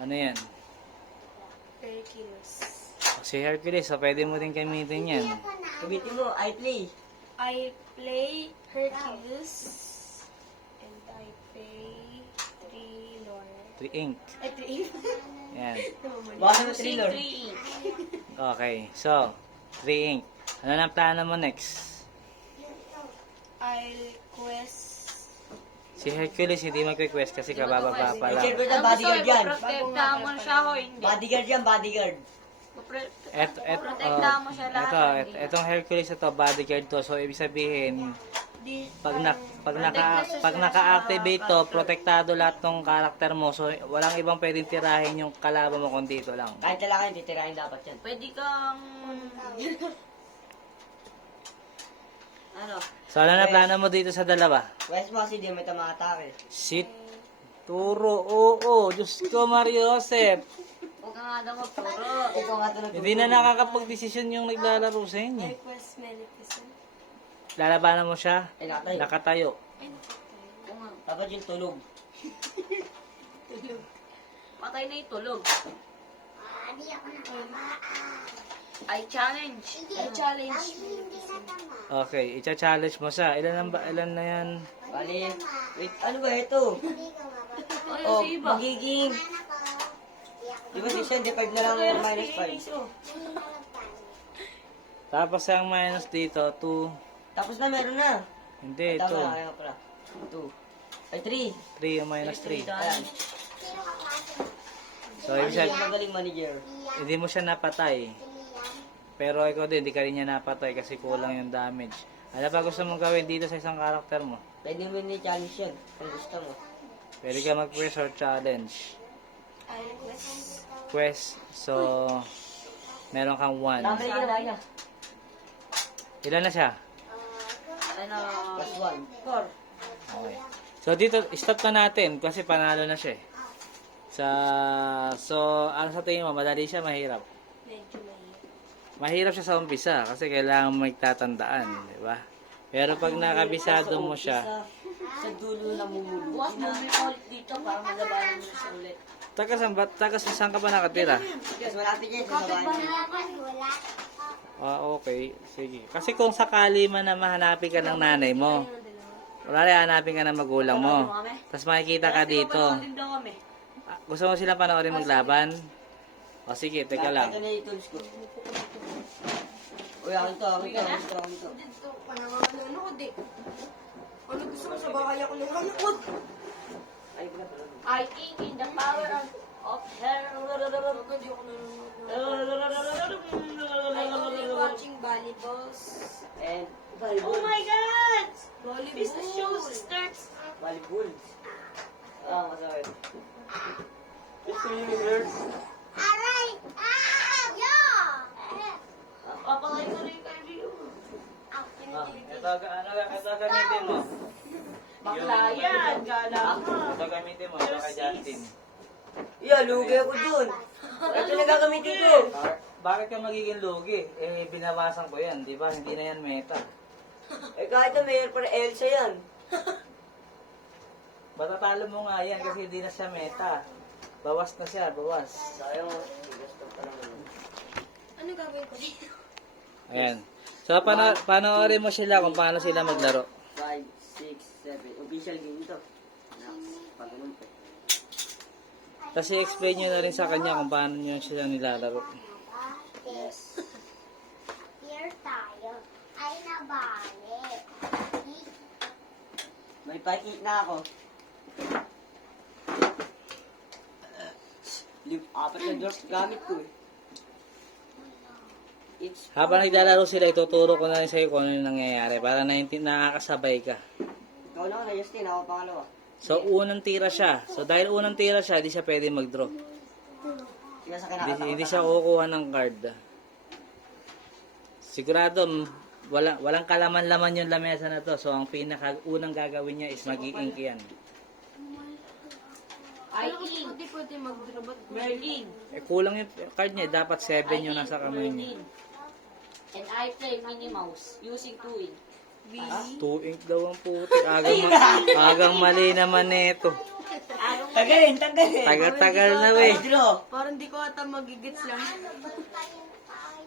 Ano yan? Very kilos. Si Hercules, so pwede mo din gamitin yan. Kubitin mo, I play. I play Hercules. And I pay 3 Laura. 3 ink. Ay, 3 Yan. Baka na Using thriller. 3 ink. Okay. So, 3 ink. Ano na plano mo next? I'll quest. Si Hercules hindi mag-request kasi kabababa pa I-check ko lang. na bodyguard yan. Protektahan mo siya o hindi? Bodyguard yan, bodyguard. Protektahan mo siya lahat. Etong Hercules ito, bodyguard to. So, ibig sabihin, Di, pag naka-activate to, protektado lahat ng karakter mo. So, walang ibang pwedeng tirahin yung kalaban mo kung dito lang. Kahit kailangan, titirahin dapat yan. Pwede kang... ano? So, ano na plano mo dito sa dalawa? West mo kasi di may tamatake. Sit. Turo. Oo. Diyos ko, Mario Joseph. Huwag ka nga daw magturo. Ikaw nga ito Hindi na nakakapag-desisyon yung naglalaro sa inyo. I quest Maleficent. Lalabanan mo siya, Eh, nakatayo. nakatayo. Ay, nakatayo. Oo nga. Dapat yung tulog. Patay na yung tulog. I challenge. I challenge Maleficent. Okay, i-challenge mo siya. Ilan na yan? Bali, wait, ano ba ito? Ay, Oh, si iba. magiging... Di ba di siya, di 5 na lang minus 5. Tapos ang minus dito, 2. Tapos na, meron na. Hindi, Tama 2. na, ayaw pala. 2. Ay, 3. 3 yung minus 3. Ayan. So, ibig sabihin, Magaling manager. hindi mo siya napatay. Pero ikaw din, hindi ka rin niya napatay kasi kulang yung damage. Ano pa gusto mong gawin dito sa isang karakter mo? Pwede mo ni challenge yan. Kung gusto mo. Pwede ka mag-quest or challenge. I quest. Quest, so, meron kang 1. Dami na ginawa niya. Ilan na siya? Ano? Plus 1. 4. Okay. So, dito, stop na natin kasi panalo na siya eh. So, ano sa tingin mo? Madali siya, mahirap? Medyo mahirap. Mahirap siya sa umpisa kasi kailangan mo magtatandaan, di ba? Pero pag nakabisado mo siya, Sa dulo na mumulog. Bukas movie ulit dito para malabanan mo siya ulit. Taga saan ka ba nakatira? Yes, malapit yan sa bahay niya. Okay. Sige. Kasi kung sakali man na mahanapin ka ng nanay mo, wala rin hanapin ka ng magulang mo. Tapos makikita ka dito. Din daw kami. Gusto mo sila panoorin maglaban? O sige, teka lang. Ito na yung tools ko. Uy, akin to. Dito pa naman nanonood eh. Ano gusto mo sa bahay ako nanonood? Ay, wala pala. I think in the power of her. Hindi ako nanonood. I only watching volleyballs. And, Oh my God! Volleyball. It's the show starts. volleyball. Ah, masakit. It's the universe. Papalay ko rin kayo view. Ito gamitin mo. Bakla yan. Gala ka. Ito gamitin mo. Ito kay Justin. Yeah, lugi ako dun. Ito na gagamitin ko. Bakit ka magiging lugi? Eh, binawasan ko yan. Di ba? Hindi na yan meta. Eh, kahit na mayroon pa rin Elsa yan. Matatalo mo nga yan kasi hindi na siya meta. Bawas na siya, bawas. Sayang, gusto pa lang. Ano gagawin ko dito? Ayan. So, panoorin mo sila kung paano sila maglaro. 5, 6, 7. Official game to. Pag ganun pa. Tapos i-explain nyo na rin sa kanya kung paano nyo sila nilalaro. Yes. Here tayo ay nabalik. May paki na ako. Apat na doors gamit ko eh. It's Habang naglalaro sila, ituturo ko na rin sa'yo kung ano yung nangyayari para nakakasabay ka. ikaw na ako na Justin, ako pangalawa. So, unang tira siya. So, dahil unang tira siya, hindi siya pwede mag-draw. Kaya sa Hindi siya kukuha ng card. Sigurado, walang kalaman-laman yung lamesa na to. So, ang pinaka-unang gagawin niya is mag-i-ink yan. I Ano think. hindi pwede mag-draw? Merlin. Eh, kulang yung card niya. Dapat 7 yung nasa kamay niya. Merlin. And I play Minnie Mouse using 2 ink. Billy? 2 ink daw ang puti. Agang mali naman nito. Tagalin! Tagal-tagal na eh. Draw! Parang di ko ata magigits lang.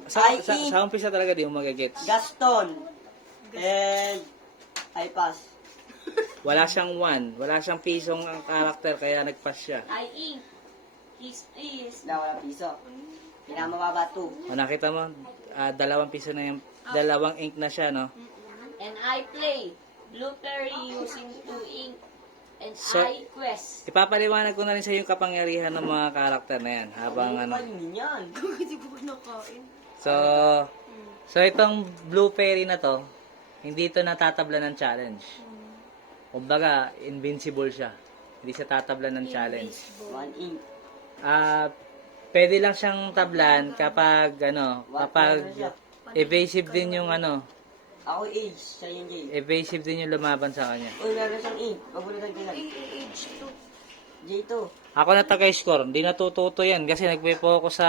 Sa umpisa talaga di mo magagets. Gaston! And I pass. Wala siyang 1. Wala siyang pisong ang karakter kaya nag-pass siya. I ink. Is. Wala piso. Pinamababa 2. O nakita mo, 2 piso na yung, 2 ink na siya, no? And I play Blueberry using 2 ink. And So- I quest. Ipapaliwanag ko na rin sa yung kapangyarihan ng mga karakter na yan habang ano. Panin yan. Hindi ko nakain. So itong blue fairy na to, hindi ito natatabla ng challenge. Kumbaga, invincible siya. Hindi siya tatabla ng challenge. 1 ink. Pwede lang siyang tablan kapag evasive din yung Ako age, siya yung J. evasive din yung lumaban sa kanya. Uy, meron siyang ink. Pabunutan ko lang. Age 2. J2. Ako na taga-score, hindi natututo yan kasi nagpe-focus sa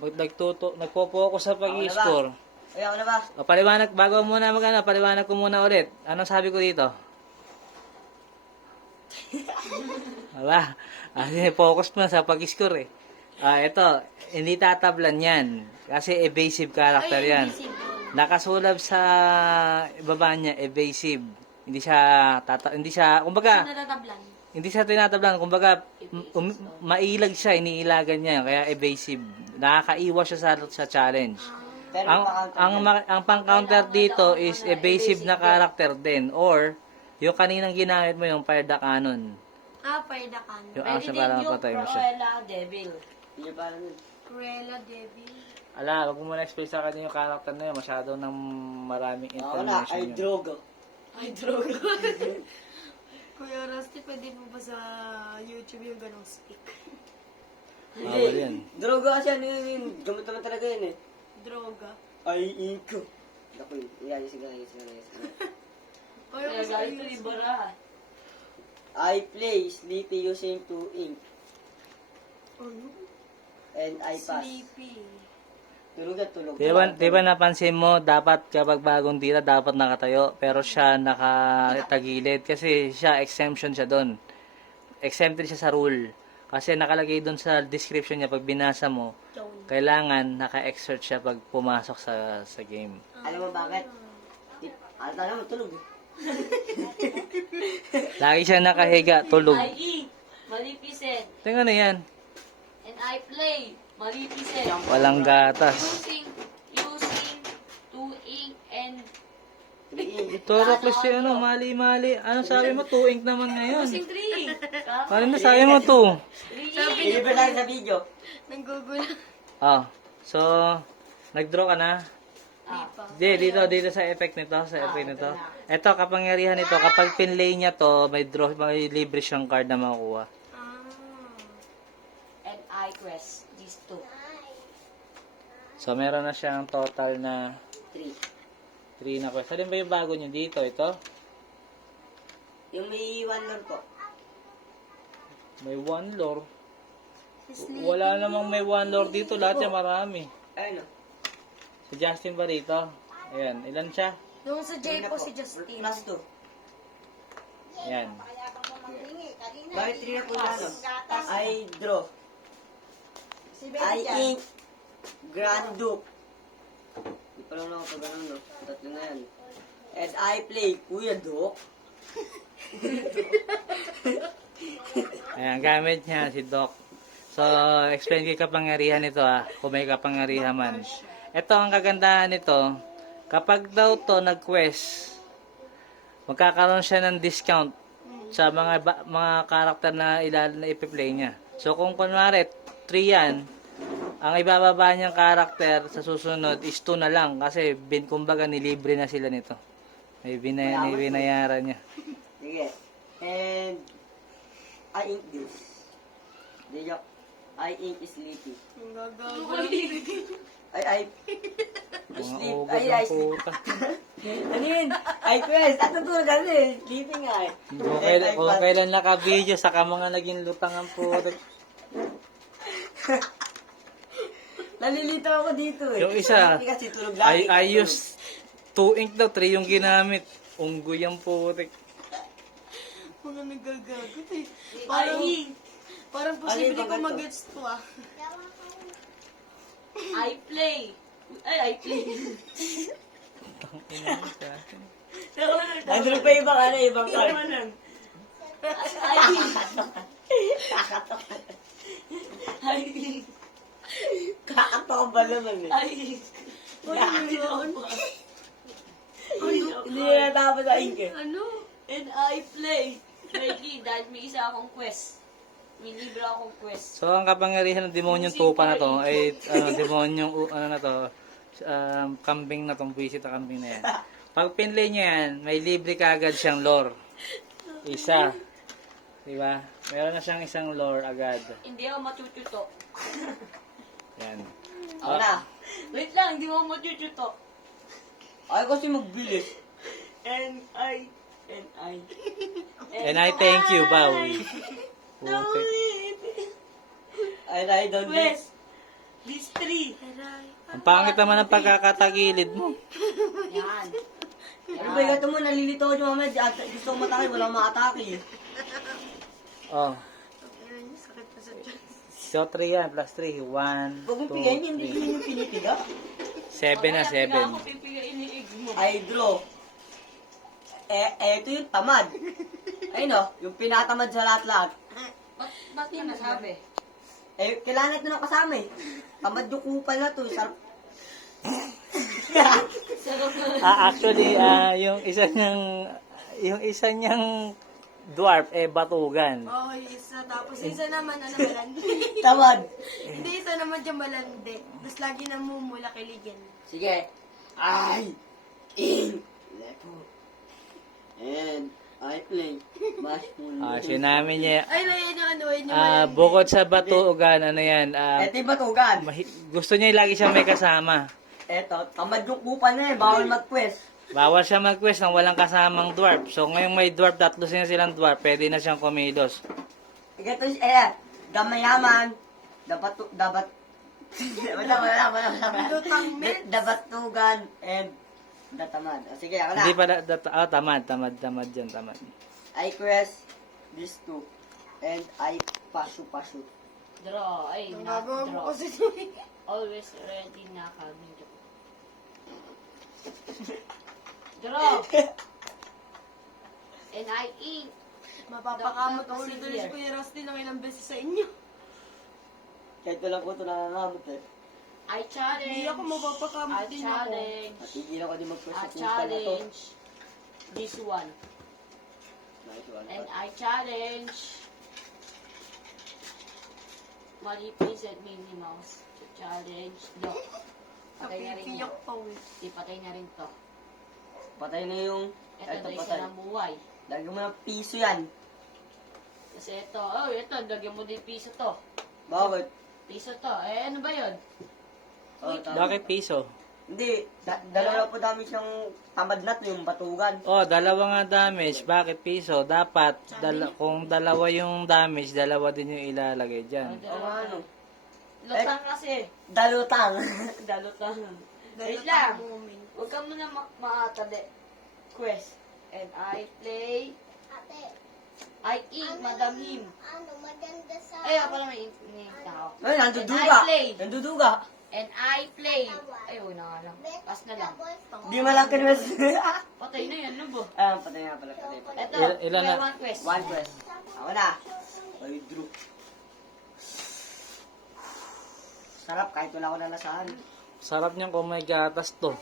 nagpo-focus sa pag-score. Uy, ako na ba? O, paliwanag, bago muna paliwanag ko muna ulit. Anong sabi ko dito? Wala. Focus mo sa pag-score eh. Ito, hindi tatablan yan. Kasi evasive character yan. Nakasulab sa baba niya, evasive. Hindi siya, kumbaga, Natatablan. hindi siya tinatablan. Kumbaga, mailag siya, iniilagan niya. Kaya evasive. Nakakaiwas siya sa challenge. Pero Ang pang-counter dito is evasive na character din. Or, yung kaninang ginamit mo yung Fire the Cannon. Fire the Cannon. Yung Pwede asa din para yung mapatay mo siya. Cruella Devil. Hindi pa lang yun. Cruella Devil. Ala, wag mo muna explain sa kanya yung character na yun. Masyado ng maraming Ako na, information ay yun. drogo. Ay, droga. Kuya Rusty, pwede mo ba sa YouTube yung ganong speak? Bawal yan. Drogo kasi ano yun. Gamot naman talaga yun eh. Droga. Ay, iko. Ako yun. Iyayos ka. Ayaw ko Kaya sa galit ko ni Bara. I play Sleepy using 2 ink. Ano? And I pass. Sleepy. Tulog at tulog. Di ba napansin mo, dapat kapag bagong tira, dapat nakatayo. Pero siya nakatagilid kasi siya, exemption siya doon. exempted siya sa rule. Kasi nakalagay doon sa description niya, pag binasa mo, Don't. kailangan naka-exert siya pag pumasok sa game. Alam mo bakit? Alta naman, tulog. Lagi siya nakahiga, tulog. I eat. Maleficent. Tingnan na yan. And I play. Maleficent. Walang gatas. Using to ink and Turo ko siya, ano, mali-mali. Ano sabi mo? 2 ink naman ngayon. using 3. Ano na sabi mo 2? Deliver lang sa video. Nanggugulo. Oh, so, nag-draw ka na? Dito sa effect nito, Ito, kapangyarihan nito, kapag pinlay niya to, may libre siyang card na makukuha. And I quest these 2. So, meron na siyang total na 3. 3 na quest. Alin ba yung bago niyo dito? Ito? Yung may 1 lord po. May 1 lore. Wala namang may 1 lore dito. Lahat yan marami. Ayun o. Si Justin ba dito? Ayan. Ilan siya? Doon sa J po si Justin. Plus 2. Ayan. Bakit 3 na po na ano? I draw. I ink. Grand Duke. Di pa lang ako pag ganun, no? Tatlo na yan. And I play Kuya Duke. Ayan. Gamit niya si Doc. So, explain ko yung kapangyarihan nito kung may kapangyarihan man. Ito ang kagandahan nito. Kapag daw to nag-quest, magkakaroon siya ng discount sa mga karakter na ipi-play niya. So, kung kunwari 3 yan, ang ibababa niyang karakter sa susunod is 2 na lang kasi kumbaga nilibre na sila nito. May binayaran niya. Sige. And I ink this. Di joke. I ink is sleepy. Ang gagawa. I Mga sleep. ugod I ng puta. ano yun? I quest. At natulog kasi. Sleeping nga eh. Kung kailan naka-video, saka mga naging lutang ang puta. Nalilito ako dito eh. Yung isa, Hindi kasi tulog lagi. I use 2 ink daw, 3 yung ginamit. Unggoy ang putik. Mga nagagagot eh. Ano Parang posible yung ko ganito? mag-gets to ah. I play. I play. Nandun pa ibang ano, ibang card. Kakatawa ba naman eh. Hindi na natapos sa ink eh. Ano? And I play. Mikey, dahil may isa akong quest. May libre akong quest. So, ang kapangyarihan ng demonyong tupa na to, ay, demonyong, na to, kambing na tong visit na kambing na yan. Pag pinlay niya yan, may libre kaagad siyang lore. Isa. Diba? Meron na siyang isang lore agad. Hindi ako matututo. Yan. Ako na. Wait lang, hindi ako matututo. Ay kasi magbilis. And I And I thank you, Bowie. Putik. And I don't quest. These 3. Ang pangit naman ang pagkakatagilid mo. Yan. Ano ba yung mo, nalilito ako mamaya. Gusto ko matake, walang makatake. Oh. Sakit pa sa tiyan. So, 3 yan, plus 3. 1, Huwag mong 2, pigayin, hindi ko yung pinipiga. 7 na, Kaya 7. ako pipigain ni Igg mo. I draw. Ito yung tamad. Ayun o, yung pinatamad sa lahat-lahat. Ba't niya nasabi? Kailangan ito ng kasama eh. Tamad yung kupal na to. Sarap. Actually, yung isa niyang dwarf, batugan. Oo, isa. Tapos isa naman, malandi. Tamad. Hindi, isa naman dyan malandi. Tapos lagi namumula kay Ligen. Sige. I in lepo. And I play bashful. Sinabi niya, Ay, yun yung ano, yun yung malandi. bukod sa batugan, ano yan, Ito yung batugan. gusto niya lagi siyang may kasama. Ito, tamad yung kupal na eh. Bawal mag-quest. Bawal siya mag-quest nang walang kasamang dwarf. So, ngayong may dwarf, 3 silang dwarf, pwede na siyang kumilos. Ito gamayaman. Dapat, wala. Lutang men. Dabatugan and datamad. O, sige, ako na. Hindi pa, tamad dyan, tamad. I quest these 2. And I pasu. Draw. Ay, Ang not gagawa mo draw. kasi ito eh. Always ready na kami. Draw. And I ink. Mapapakamot ang ulit ulit si Kuya Rusty ng ilang beses sa inyo. Kahit walang ko ito nangangamot eh. I challenge. Hindi ako mapapakamot I din ako. challenge. Matigilan ko din I mag-press sa kupal na to. challenge. This one. Nice one. And I challenge. Mali please at Minnie Mouse. To challenge. Do. Patay na rin yan. Napipiyak pa eh. Di patay na rin to. Patay na yung... Ito Ito na isa patay. na buhay. Lagyan mo ng piso yan. Kasi ito, oh, ito, lagyan mo din piso to. Bakit? Piso to. Eh, ano ba yun? Oh, tama. Bakit piso? Hindi. Dalawa po dami siyang tamad na to, yung batugan. Oh, dalawa nga damage. Bakit piso? Dapat, kung dalawa yung damage, dalawa din yung ilalagay dyan. O ano? Lutang kasi. Dalutang. Dalutang. Dahil Wait lang. moment. Huwag ka muna maatade. Quest. And I play. Ate, I eat, Madam Him. ano, maganda sa... Ay, ako lang may tao. Ay, And I nanduduga. play. Nanduduga. And I play. Ay, na nga lang. Pass na lang. Di malaki naman. Patay na yan, no ba? Ah, patay nga pala. Patay. Ito, Ilan may na? one quest. One press. Ako na. Ay, Drew. Sarap, kahit wala ko nalasahan. Sarap niyan kung may gatas to.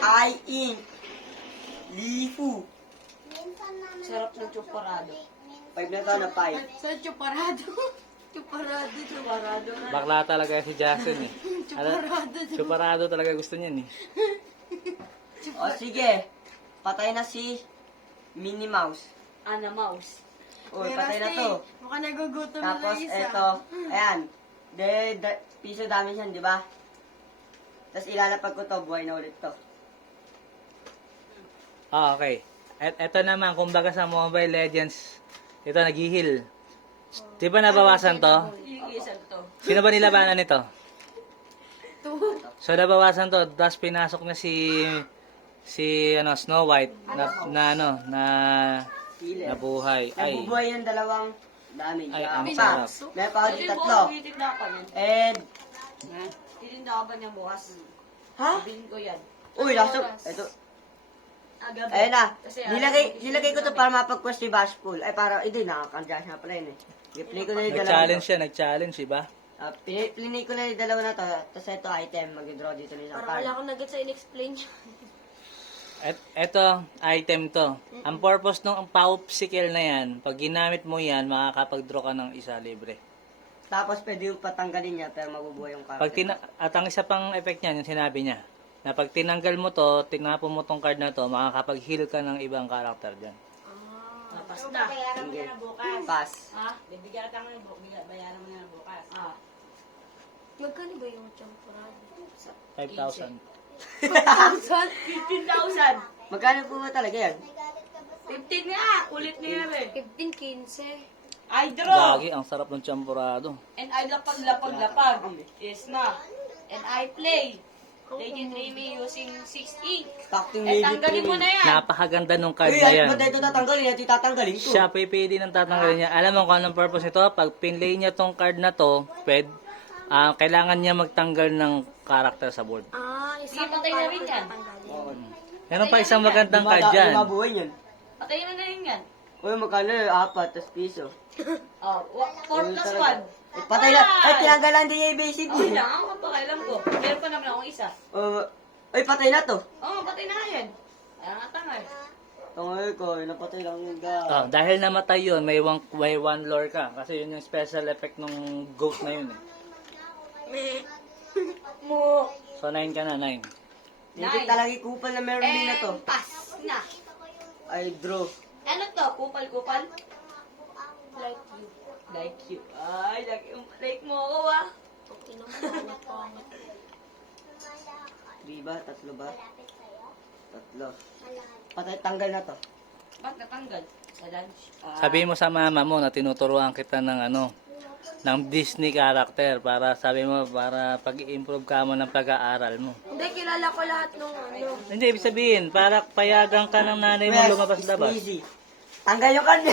I ink. Lifu. Minsan naman Sarap ng tsokorado. 5 na to na 5. Sa chuparado. Chuparado. Parado na. Bakla talaga si Jackson eh. Chuparado. Chuparado talaga gusto niyan eh. O sige. Patay na si Minnie Mouse. Ana Mouse. Uy, Kuya patay na Rusty, to. Mukhang nagugutom na Tapos na isa. eto. Ayan. Piso dami yan, di ba? Tapos ilalapag ko to, buhay na ulit to. Ah, okay. Eto naman, kumbaga sa Mobile Legends, ito nag-heal. Di ba nabawasan to? Iisan to. Sino ba nilabanan nito? Two. So nabawasan to, tapos pinasok na si Snow White na Healer. nabuhay. Ay, Nabubuhay yung dalawang damage. Ay, Ah, ang pa. sarap. May pa Pwede tatlo. mo, titinda ka yan. And, Titinda ka ba niya bukas? ha? Bilhin ko yan. Uy, laso. Ito. Agabi. Ayun na. Kasi, Nilagay ko to para mapag-quest ni Bashful. Ay, para, hindi, nakakandya siya pala yun eh. I-play ko na yung dalawa. nag-challenge siya, nag-challenge, diba? Pinay ko na yung dalawa na to. Tapos ito item, mag-draw dito na isang Parang card. wala akong nagad sa in-explain niya. Eto, item to. Ang purpose ng popsicle na yan, pag ginamit mo yan, makakapag-draw ka ng isa libre. Tapos pwede yung patanggalin niya, pero mabubuhay yung card. At ang isa pang effect niyan, yung sinabi niya, na pag tinanggal mo to, tinapon mo tong card na to, makakapag-heal ka ng ibang karakter dyan. Pass na. Bayaran mo na bukas. Pass. Ha? Bibigyan ka mo na bayaran mo na bukas. Ah. Magkano ba yung chuparado? 5,000. 15,000. Magkano po ba talaga yan? 15 nga. Ulit na yan eh. 15, 15. I draw. Gagi, ang sarap ng champurado. And I lapag. Is na. And I play. Legend Remy using 6 ink. Takting Eh, tanggalin mo na yan. Napakaganda nung card Uy, na ay, yan. ba't ito tatanggalin? Ito tatanggalin ko. Siya pipili ng tatanggalin niya. Alam mo kung anong purpose nito? Pag pinlay niya tong card na to, kailangan niya magtanggal ng karakter sa board. Sige, patay na rin yan. Oo. Meron pa isang magandang card dyan. Mabuhay niyan. Patay na rin yan. Uy, magkano yun? 4, tapos piso. Oh, 4 plus 1. Eh, patay na. Ay, tinanggal lang din yung basic. Okay lang, ako pakailam ko. Meron pa naman akong isa. Ay, patay na to. Oo, patay na yan. Kaya nga tanga eh. Tangay ko, napatay lang yung Oh, dahil namatay yun, may one lore ka. Kasi yun yung special effect ng goat na yun eh. So 9 ka na, 9. Hindi talaga kupal na meron din na to. And pass na. Ay, draw. Ano to? Kupal-kupal? Like you. Like you. Ay, like mo ako ah. Okay naman, pangit. Diba? Tatlo ba? Tatlo. Patay, tanggal na to. Ba't natanggal? Sa lunch. Sabihin mo sa mama mo na tinuturuan kita ng Disney character para pag-i-improve ka mo ng pag-aaral mo. Hindi, kilala ko lahat nung ano. Hindi, ibig sabihin, para payagan ka ng nanay mo lumabas-labas. Easy. Tanggal yung card.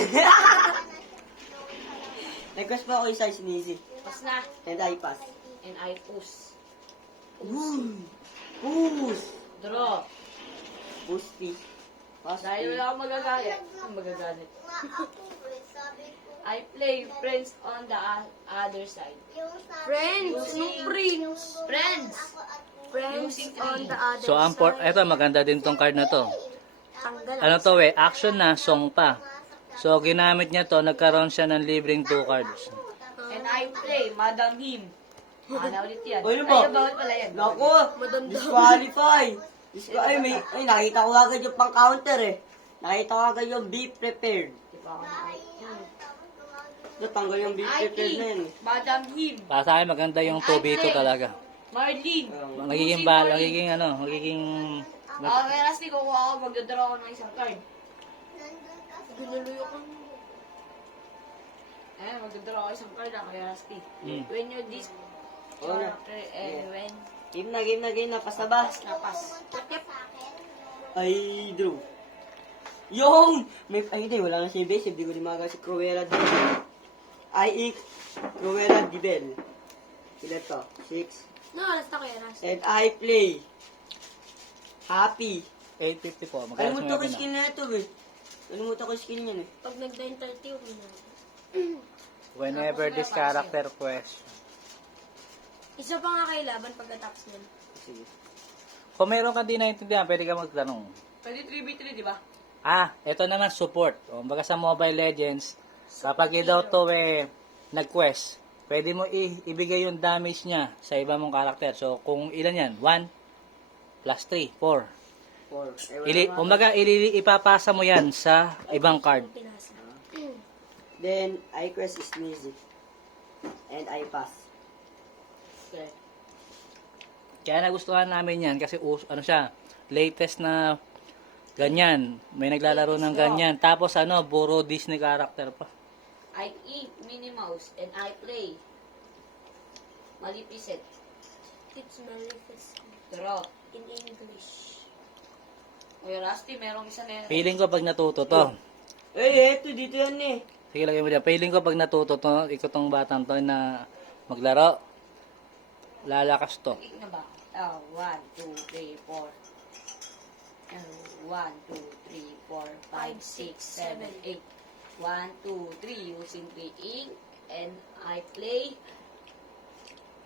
Nag-quest pa ako isa sneezy. Pass na. And I pass. And I push. Push! Draw. Push P. Pass Dahil P. wala akong magagalit. Ang magagalit. Nga ako eh, sabi ko. I play friends on the other side. Yung sabi Friends, ko, anong friends? Friends! ako at Friends on the other So, ang eto, maganda din tong card na to. Tanggal. Ano to action na, song pa. So, ginamit niya to, nagkaroon siya ng libreng 2 cards. And I play Madam Him. Ano ulit yan? Ano ba? Ay, bawal pala yan. Naku! Disqualify! Ay, nakita ko agad yung pang-counter eh. Nakita ko agad yung be prepared. Di ba ako na- Natanggal yung be I prepared na yun. Madam Him. Para sa akin, maganda yung 2v2 talaga. Marlene. Magiging magiging Okay, Rusty, kukuha ako. Magdadraw ako ng isang card. Ginuluyo ko. Magdadraw ako isang card kay Rusty. Mm. When you this Oo na. character and when Game na. Pasaba. napas. Ay, Drew. Yung! Ay, hindi. Wala na si base. Hindi ko limaga si Cruella Dibel. Cruella Dibel. Ilan to? 6. No, alas na kaya, Ras. And I play. Happy. 854. Magkano Kalimutan ko sumabay yung na? skin na ito eh. Kalimutan ko yung skin yan eh. Pag nag-9:30, uwi na. Whenever this character quest. Isa pa nga kay laban pagkatapos nun. Sige. Kung meron ka di naintindihan, pwede ka magtanong. Pwede 3v3, di ba? Ito naman support. O, baga sa Mobile Legends, kapag daw to nag-quest, pwede mo ibigay yung damage niya sa iba mong karakter. So, kung ilan yan? 1 plus 3, 4. 4. Kumbaga, ipapasa mo yan sa ibang card. Pinasa. Then, I quest is easy. And I pass. Okay. Kaya nagustuhan namin yan kasi ano siya, latest na ganyan. May naglalaro ng ganyan. Tapos puro Disney character pa. I eat Minnie Mouse and I play Maleficent. It's Maleficent. Draw. In English. Kuya Rusty, merong isa na Feeling ko pag natuto to. Eto, dito yan eh. Sige, lagay mo dyan. Feeling ko pag natuto to, ikaw tong batang to na maglaro, lalakas to. Nag-iik na ba? 1, 2, 3, 4. 1, 2, 3, 4, 5, 6, 7, 8. 1, 2, 3 using picking. And I play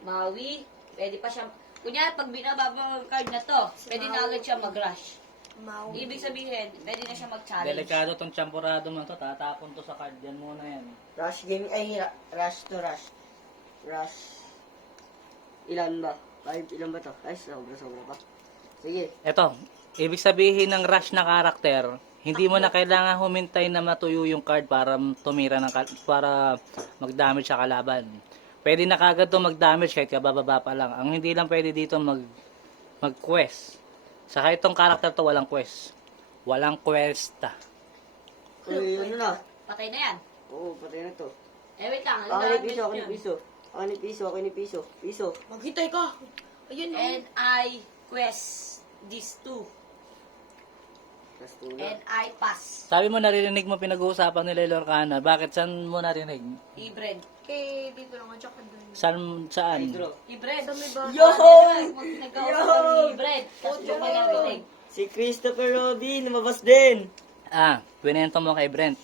Maui. Pwede pa siya, kunyari pag binababa ang card na to, pwede na agad siya mag-rush. Mau. Ibig sabihin, pwede na siya mag-challenge. Delikado tong champurado man to. Tatapon to sa card. Yan muna yan. Rush game, rush to rush. Rush. Ilan ba? 5, ilan ba to? Ay, sobra pa. Sige. Eto, ibig sabihin ng rush na karakter, hindi mo na kailangan humintay na matuyo yung card para tumira para mag-damage sa kalaban. Pwede na kagad to mag-damage kahit kabababa pa lang. Ang hindi lang pwede dito mag-quest. Saka itong karakter to walang quest. Walang questa. Uy, ano na? Patay na yan. Oo, patay na to. Wait lang. Ako ni piso. Piso. Maghintay ka. Ayun, And I quest these two. Tapos tula. And I pass. Sabi mo narinig mo pinag-uusapan nila Lorcana. Bakit? Saan mo narinig? Ibren. kay dito lang at saka dun. Saan? Hydro. Ibren. Sa may bahay. Yo! Nagkausap ni Ibren. Tapos yung narinig. Si Christopher Robin, lumabas din. Binento mo kay Brent.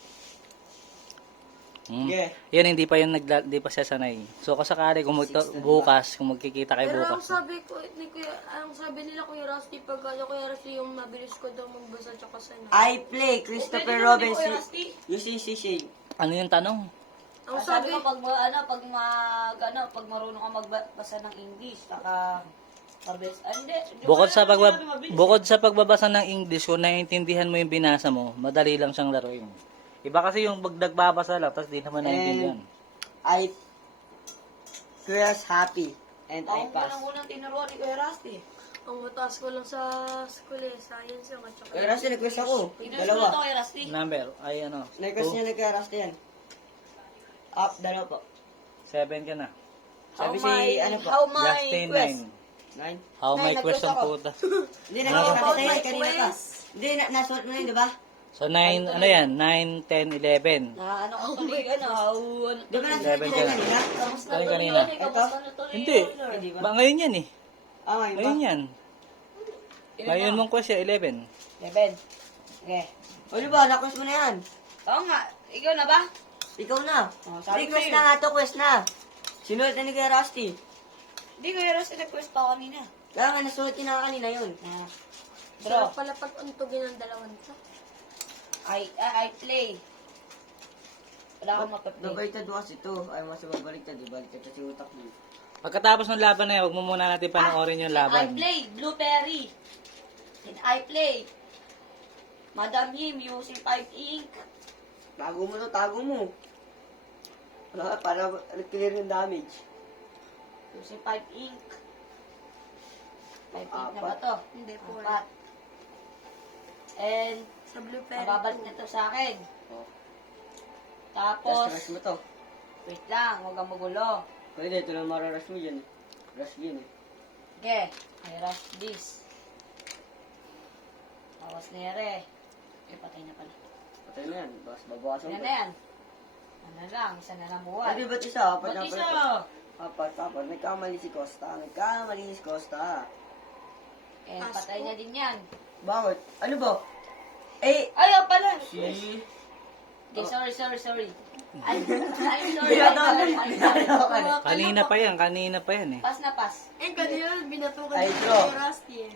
Yeah. Yan, hindi pa hindi pa siya sanay. So, kasakali, bukas, kung magkikita kayo Pero ang bukas. sabi ko, ang sabi nila Kuya Rusty, pag Kuya Rusty yung mabilis ko daw magbasa at saka sana. I play Christopher Robin using C-Shade. Ano yung tanong? Ang Sabi sabi, ko pag marunong ka magbasa ng English, saka mabilis. Hindi. Bukod sa pagbabasa ng English, kung naiintindihan mo yung binasa mo, madali lang siyang laruin. Iba kasi yung nagbabasa lang, tapos di naman naiintindihan. I Kuya's happy and I Ako pass. unang tinuruan ni Kuya Rusty. ang mataas ko lang sa school science yung at saka. Kuya Rusty, nag-quest ako. Tinuruan ko Dalawa. ito Kuya Rusty. Number, ay Nag-quest niya Kuya Rusty yan. Up, dalawa po. 7 ka na. Sabi si, ano po? How my Justin, quest? 9. 9. How my Nine, question nag-quest ako. puta. Hindi, How about nag-quest my kanina pa. quest? Hindi, nasuot mo na yun, di ba? So 9, ano yan? 9, 10, 11. Na ano ko tuloy, ano Di ba tuloy. nasa 11 ka na. kanina? Tapos na Ano tuloy kanina? yun, tapos na tuloy Hindi. yun, Lord. Hindi ba? Ba, ngayon yan eh. Ah, ngayon ba? Ngayon yan. Ilan Ngayon mo? mong ko siya, 11. 11. Okay. O di ba, na-quest mo na yan. Oo nga, ikaw na ba? Ikaw na. Oh, sabi Hindi, ko quest sa'yo. na nga to, quest na. Sinulat na ni Kuya Rusty. Hindi ko yung request pa kanina. Kaya nga, nasulat niya na kanina yun. Draw. Sarap pala pag untugin ng dalawang to. I play. Wala akong mapaplay. Nabaliktad mo kasi ito. Ayaw mo sa babaliktad, di baliktad kasi utak mo. Pagkatapos ng laban na yan, huwag mo muna natin panoorin yung I laban. play Blueberry. And I play Madam Him using 5 ink. Tago mo to, tago mo. Para clear yung damage. Using 5 ink. 5 ink na ba Apat. to? Hindi, 4. 4. And Sa blue pen. mababalik na to sa akin. Oh. Tapos, Rush mo to. wait lang, huwag kang magulo. Pwede, ito lang mararush mo dyan. Rush din eh. Okay, I rush this. Tapos nere. Eh, patay na pala. Patay na yan. Babawasan Ano pa. na yan? Ano lang, isa na lang buwan. Pwede ba't isa? Apat Ba't na isa? pala. Apat. Nagkamali si Costa. Nagkamali si Costa. Eh, patay na din yan. Bakit? Ano ba? Eh, Ayaw pala. si... Okay, sorry. I'm sorry. Kanina pa yan eh. Pas na pas. Eh, kanina binatukan Ay, ni draw. Kuya Rusty eh.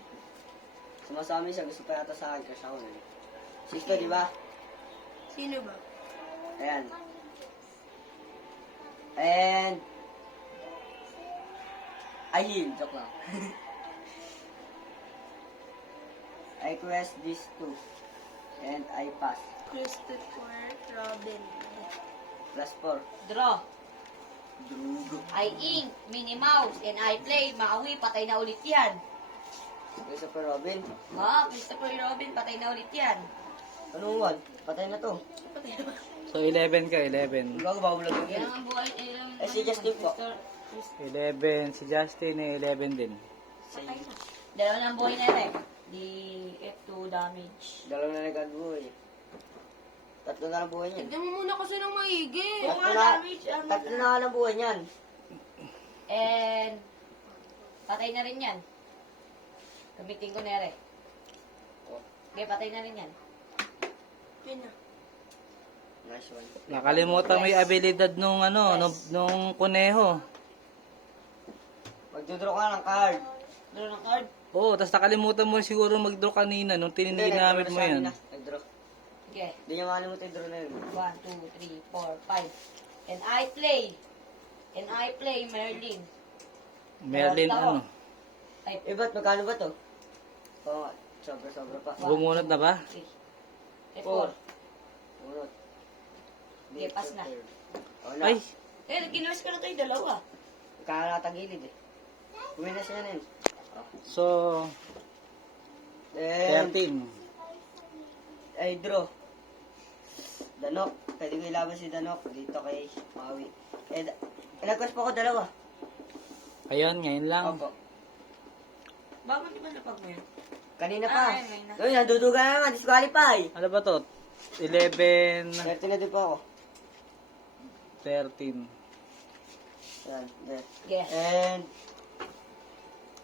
Sumasama siya. Gusto pa yata sa akin. Crush ako na. Sisto, di ba? Sino ba? Ayan. And... I heal. Joke lang. I quest these two. And I pass. Christopher Robin. Plus 4. Draw. Drugo. I ink, Minnie Mouse, and I play. Maawi, patay na ulit yan. Christopher Robin. Christopher Robin, patay na ulit yan. Anong one? Patay na to. So 11 ka, 11. Bago ba ulag Yan yun? ang buhay. Eh, si Justin po. 11, si Justin eh, 11 din. Patay na. Dalawa ng buhay na rin. Di F2 damage. Dalawa na nagkabuhay. Tatlo na lang buhay niyan. Tignan mo muna kasi ng maigi. Oo nga, damage. Tatlo na lang buhay niyan. And, patay na rin yan. Gamitin ko na rin. Okay, patay na rin yan. Yun na. Nice one. Nakalimutan mo yung abilidad nung ano, nung kuneho. Magdodraw ka ng card. Draw ng card. Oo, tapos nakalimutan mo siguro mag-draw kanina nung ginamit mo yan. Nag-draw. Okay. Hindi niya makalimutan yung draw na yun. 1, 2, 3, 4, 5. And I play Merlin. Merlin ano. Eh, ba't magkano ba to? Oo nga, sobra pa. Bumunot na ba? 3. Four. 4. Unot. Okay, pass na. Wala. Ay, Ginurse ko na tayo dalawa. Kakatagilid eh. Kuminas niya na yun. so Then, 13. ay draw. Danok. Pwede ko ilaban si Danok. Dito kay Maui. Eh, nag-quest po ako dalawa. Ayun, ngayon lang. Opo. Bakit di ba napag mo yan? Kanina pa. Ayun na. Uy, nanduduga na naman. Disqualify. Ano ba to? 11, 30 na din po ako. 13. Yan. There. Yes. And,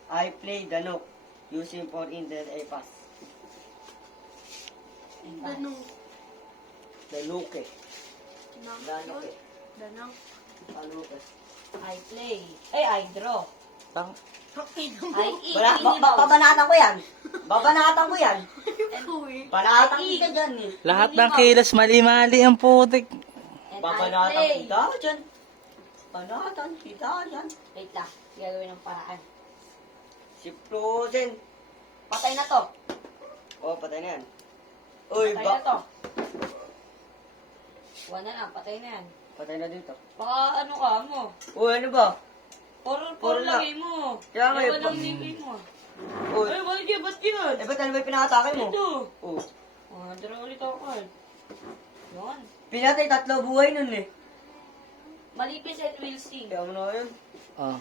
I play Danok. Using 4 in then I pass. Danong. Danok eh. Danok eh. Danong. Danok eh. I play. I draw. Tang Okay, I eat. Babanatan ko yan. Babanatan ko yan. Uy. Banatan kita dyan eh. lahat ng kilos mali-mali ang putik. And I Babanatan play. kita dyan. Banatan kita dyan. Wait lang. Gagawin ng paraan. Si Frozen. Patay na to. Oh, patay na yan. Uy, Patay na to. One na lang. Patay na yan. Patay na dito. Baka ano ka mo? Uy, ano ba? Puro Puro na. lagay mo. Kaya nga, Ewan eh, lang nilagay mo. Uy, Ay, bakit yan? Ba't yan? eh ba't ano ba yung pinakatake mo? Ito. Oh. Draw ulit ako. Yun. Pinatay 3 buhay nun eh. Malipis at will sing. Kaya mo na yun. Oh.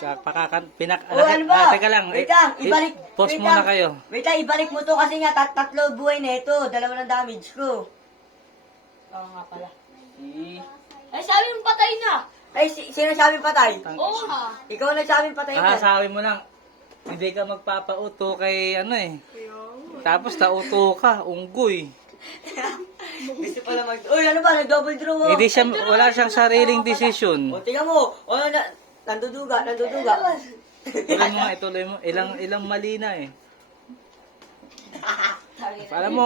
Ano ba? Teka lang. Wait lang, ibalik. Pause wait muna lang. kayo. Wait lang, ibalik mo to kasi nga tatlo buhay na ito. Dalawa ng damage ko. Oo nga pala. Si... Ay, sabi mong patay na. Ay, sino sabi patay? Oo nga. Ikaw nagsabing patay na. Sabi mo lang, hindi ka magpapauto kay ano eh. Kaya, Tapos nauto ka, unggoy. Gusto pala mag... Uy, ano ba? Nag-double draw mo. Hindi siya, wala siyang sariling desisyon. O, tingnan mo. O, nanduduga. Tuloy mo nga, ituloy mo. Ilang mali na eh. Alam mo,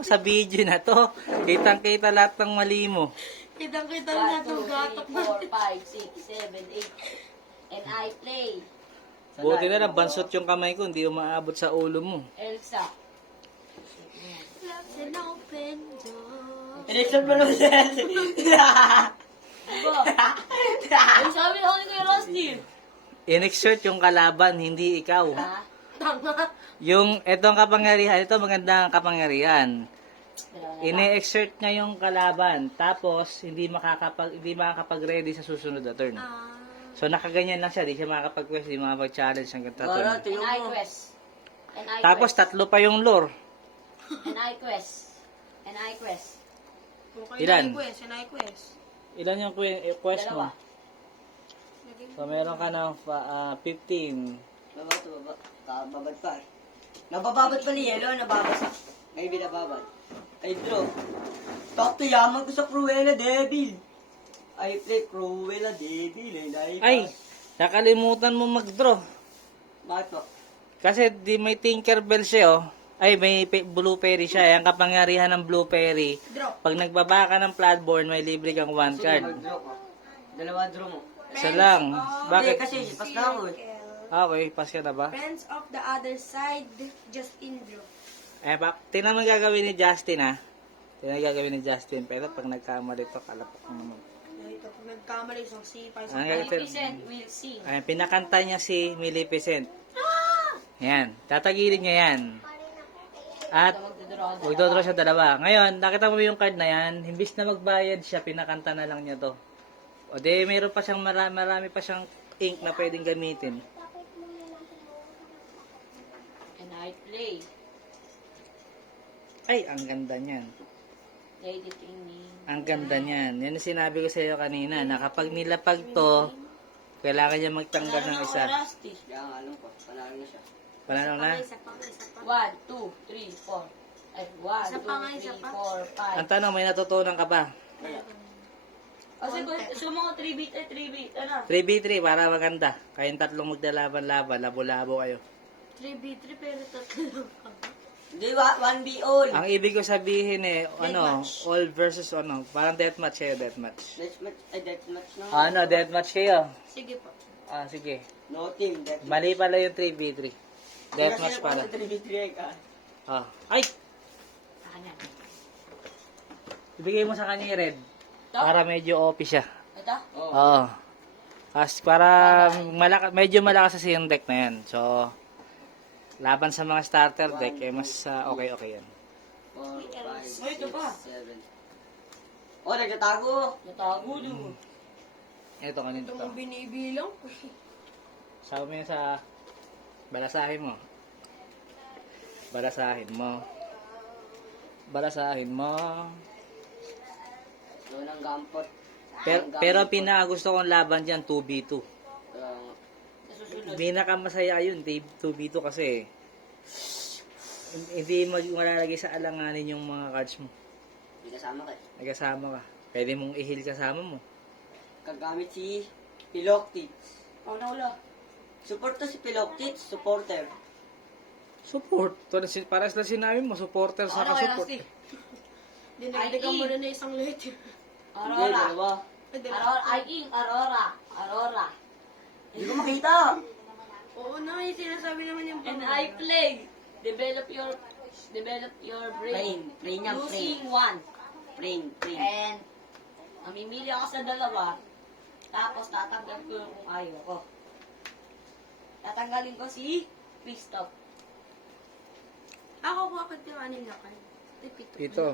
sa video na to, kitang-kita lahat ng mali mo. kitang-kita na 1, itong 2, gatok 3, na. 4, 5, 6, 7, 8. And I play. Buti na lang, bansot yung kamay ko, hindi umaabot sa ulo mo. Elsa. Love's an open door. Inexert mo naman siya. Diba? Ay, sabi na ako ni Kuya Rusty. In-exert yung kalaban, hindi ikaw. Ha? Tanga. Yung etong kapangyarihan, ito magandang kapangyarihan. Dalawa na lang. Ine-exert niya yung kalaban, tapos hindi makakapag-ready sa susunod na turn. So nakaganyan lang siya, di siya makakapag-quest, di makakapag-challenge hanggang Para, turn. And tingnan I mo. quest. And I Tapos quest. tatlo pa yung lore. And I quest. And I quest. Okay, Ilan? na-request, na-request. Ilan yung quest mo? Dalawa. So meron ka ng 15. Baba. Babad pa eh. Nabababad pa ni Yelo, nababasa. Ay, binababad. Ay, draw. Talk to yaman ko sa Cruella Devil. I play Cruella Devil. Ay, nakalimutan mo mag-draw. Bakit po? Kasi di may Tinkerbell siya oh. Ay, may Blue Fairy siya. Ang kapangyarihan ng Blue Fairy, Draw. pag nagbaba ka ng Bloodborne, may libre kang 1 card. Mag-draw ko. Dalawa draw mo. Isa lang. Bakit? Bakit? Kasi, pas na ako eh. Okay, pas ka na ba? Friends of the other side, just in draw. Tingnan mo yung gagawin ni Justin ha. Tingnan mo yung gagawin ni Justin. Pero pag nagkamali to, kalapok mo naman. Ito, pag nagkamali, isang sipa, Ang isang gagawin- Magnificent will sing. Ay, pinakanta niya si Maleficent. Yan. Tatagilid niya yan. At Magdodraw. magdodraw siya dalawa. Ngayon, nakita mo yung card na yan, imbis na magbayad siya, pinakanta na lang niya to. O di, mayroon pa siyang marami pa siyang ink na pwedeng gamitin. And I play. Ay, ang ganda niyan. Lady Tingning. Ang ganda niyan. Yan ang sinabi ko sa iyo kanina, na kapag nilapag to, kailangan niya magtanggal ng isa. Kuya Rusty. Kaya nga alam ko, panalo na siya. Panalo na? isa pa. 1, 2, 3, 4. Ay, 1, Isa pa nga, isa 2, pa. 3, 4, 5. Ang tanong, may natutunan ka ba? Kasi kung sumo ko 3-bit ay 3-bit. Ano? 3v3 para maganda. Kayong tatlong maglalaban-laban, labo-labo kayo. 3v3 pero tatlo lang. Hindi, 1v all. Ang ibig ko sabihin Deathmatch. all versus parang deathmatch kayo, deathmatch. Deathmatch na. Deathmatch kayo. Sige po. Sige. No team, deathmatch. Mali pala yung 3v3. Deathmatch pala. 3v3 ka. Ay! Kanya. Ibigay mo sa kanya yung red. Ito? Para medyo OP siya. Ito? Oo. Oo. Para medyo malakas sa yung deck na yan. So, laban sa mga starter deck, mas okay yan. 4, 5, Ay, ito pa. 7. Oh, nagtatago. Natago doon. Ito kanina Ito to. mong binibilang. Sabi mo yan sa balasahin mo. Balasahin mo. Balasahin mo. Doon ang gampot. Pero ang pinakagusto kong laban dyan, 2v2. Nasusunod. Pinakamasaya yun, 2v2 kasi hindi malalagay sa alanganin yung mga cards mo. Hindi kasama ka. Nagkasama ka. Pwede mong i-heal kasama mo. Kagamit si Piloctits. Ako na ula. Support to si Piloctits, supporter. Support. Para sa sinabi mo, supporter sa Ako na Kuya ka-support. Rusty. Dinagdagan mo na isang letter. Hindi, Aurora. dalawa. Aurora. Ay, Ing. Aurora. Aurora. Hindi ko makita. Oo na, yung sinasabi naman yung And I play. Develop your brain. Brain niya, Using brain. 1. And mamimili ako sa dalawa. Tapos tatanggal ko yung kung ayaw ko. Tatanggalin ko si Christoph. Ako bakit yung anila ka? Ito.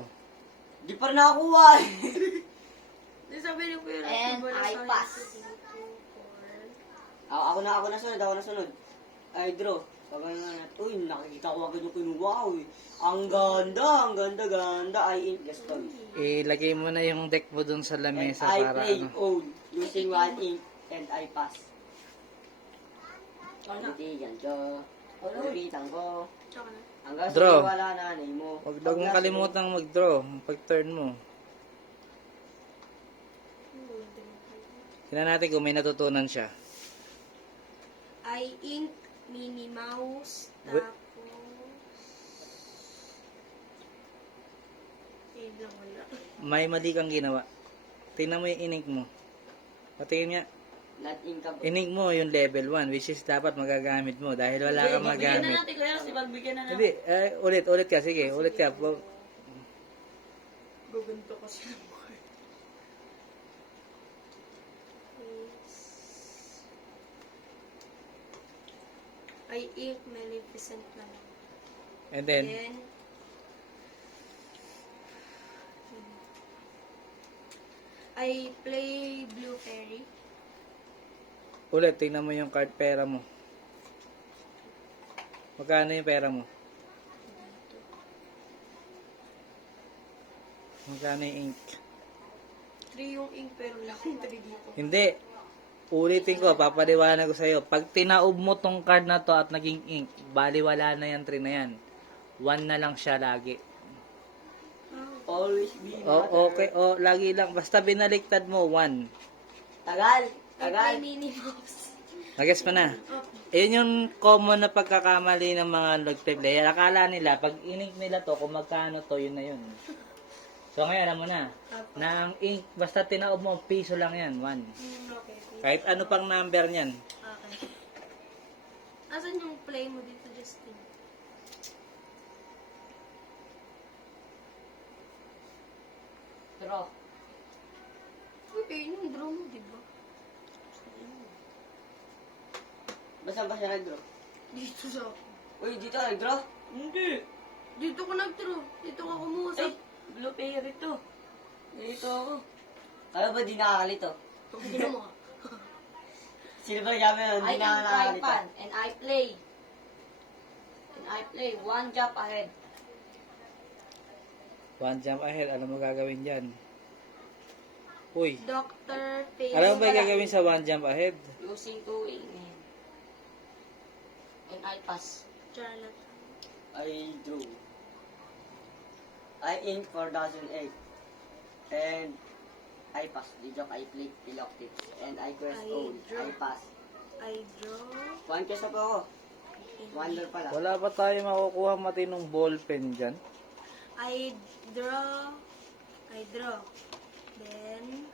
Di pa rin nakakuha eh. Di sabi ni Kuya Ross, And wala I sa- pass. Ako na sunod. Ay, draw. Sabi nga, uy, nakikita ko agad yung kinuha ko eh. Ang ganda. I ink just toys. Ilagay mo na yung deck mo dun sa And lamesa I para play ano. own using one ink and I pass. Hindi yan ko. Ulitan ko. Tsaka na. Hanggang Draw. sa wala nanay mo. Huwag daw mong kalimutang mag-draw pag turn mo. Tingnan natin kung may natutunan siya. I ink Minnie Mouse. Wait. Tapos... Yun lang wala. May mali kang ginawa. Tingnan mo yung inink mo. Patingin nga. Not ink ka. Inink mo yung level 1 which is dapat magagamit mo dahil wala kang Bigyan na magamit. natin kuya, si pagbigyan na natin. Hindi, ulit ka. Sige, ulit ka. Gugunto kasi ng card. I ink Maleficent na lang. And then, I play Blue Fairy. ulit, tingnan mo yung card pera mo. Magkano yung pera mo? Magkano yung ink? 3 yung ink pero lang 3 dito. Hindi. Ulitin ko, papaliwanag ko sa'yo. Pag tinaob mo tong card na to at naging ink, baliwala na yan, 3 na yan. 1 na lang siya lagi. Always be Okay, lagi lang. Basta binaliktad mo, 1. Tagal. I play Minnie Mouse. Nagets mo na? Ayun yung common na pagkakamali ng mga nagpe-player. Akala nila, pag ink nila to, kung magkano to, yun na yun. So ngayon, alam mo na, na ang ink, basta tinaob mo, piso lang yan, 1. Okay. Kahit ano pang number niyan. Okay. Asan yung play mo dito, Justin? Draw. Okay, yung draw mo, di ba? Basta ba siya nag-draw? Dito sa ako. Uy, dito nag-draw? Hindi. Dito ko nag-draw. Dito ka kumuha sa... Ay, blue player ito. Dito ako. Kaya ba di nakakalito? Gino mo ka. Sino ba sabi nun? I Di na am nakakalito. Taipan and I play. One jump ahead. 1 jump ahead, alam mo gagawin dyan. Uy, Dr. Face. alam mo ba yung gagawin sa 1 jump ahead? Using two ink. And I pass. Charlotte. I drew. I ink 4008. And I pass. Di joke, I play Pillock Tips. And I quest I own. draw. I pass. I draw. 1 quest na po ako. Wonder pala. Wala pa tayo makukuha matinong ballpen dyan. I draw. I draw. Then,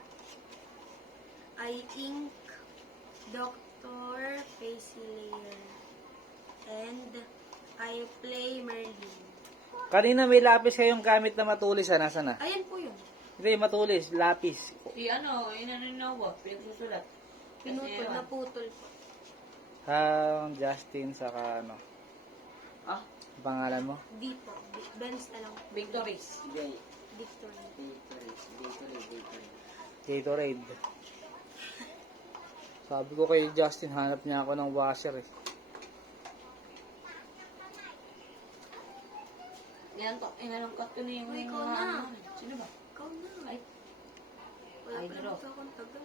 I ink Dr. Face Layer. And, I play Merlin. Kanina may lapis kayong gamit na matulis, nasa na? Ayan po yun. Hindi, matulis, lapis. Si ano, inaninawa, pinagsusulat. Pinutol, naputol po. Justin, saka ano, Ah? pangalan mo? Dito. Benz na lang. Victories. Gay. Victory. Gatorade. Sabi ko kay Justin, hanap niya ako ng washer eh. Inalangkat ko na yung... Uy, ikaw na. Sino ba? Ikaw na. Ay, Wala I pa draw. naman akong tagal.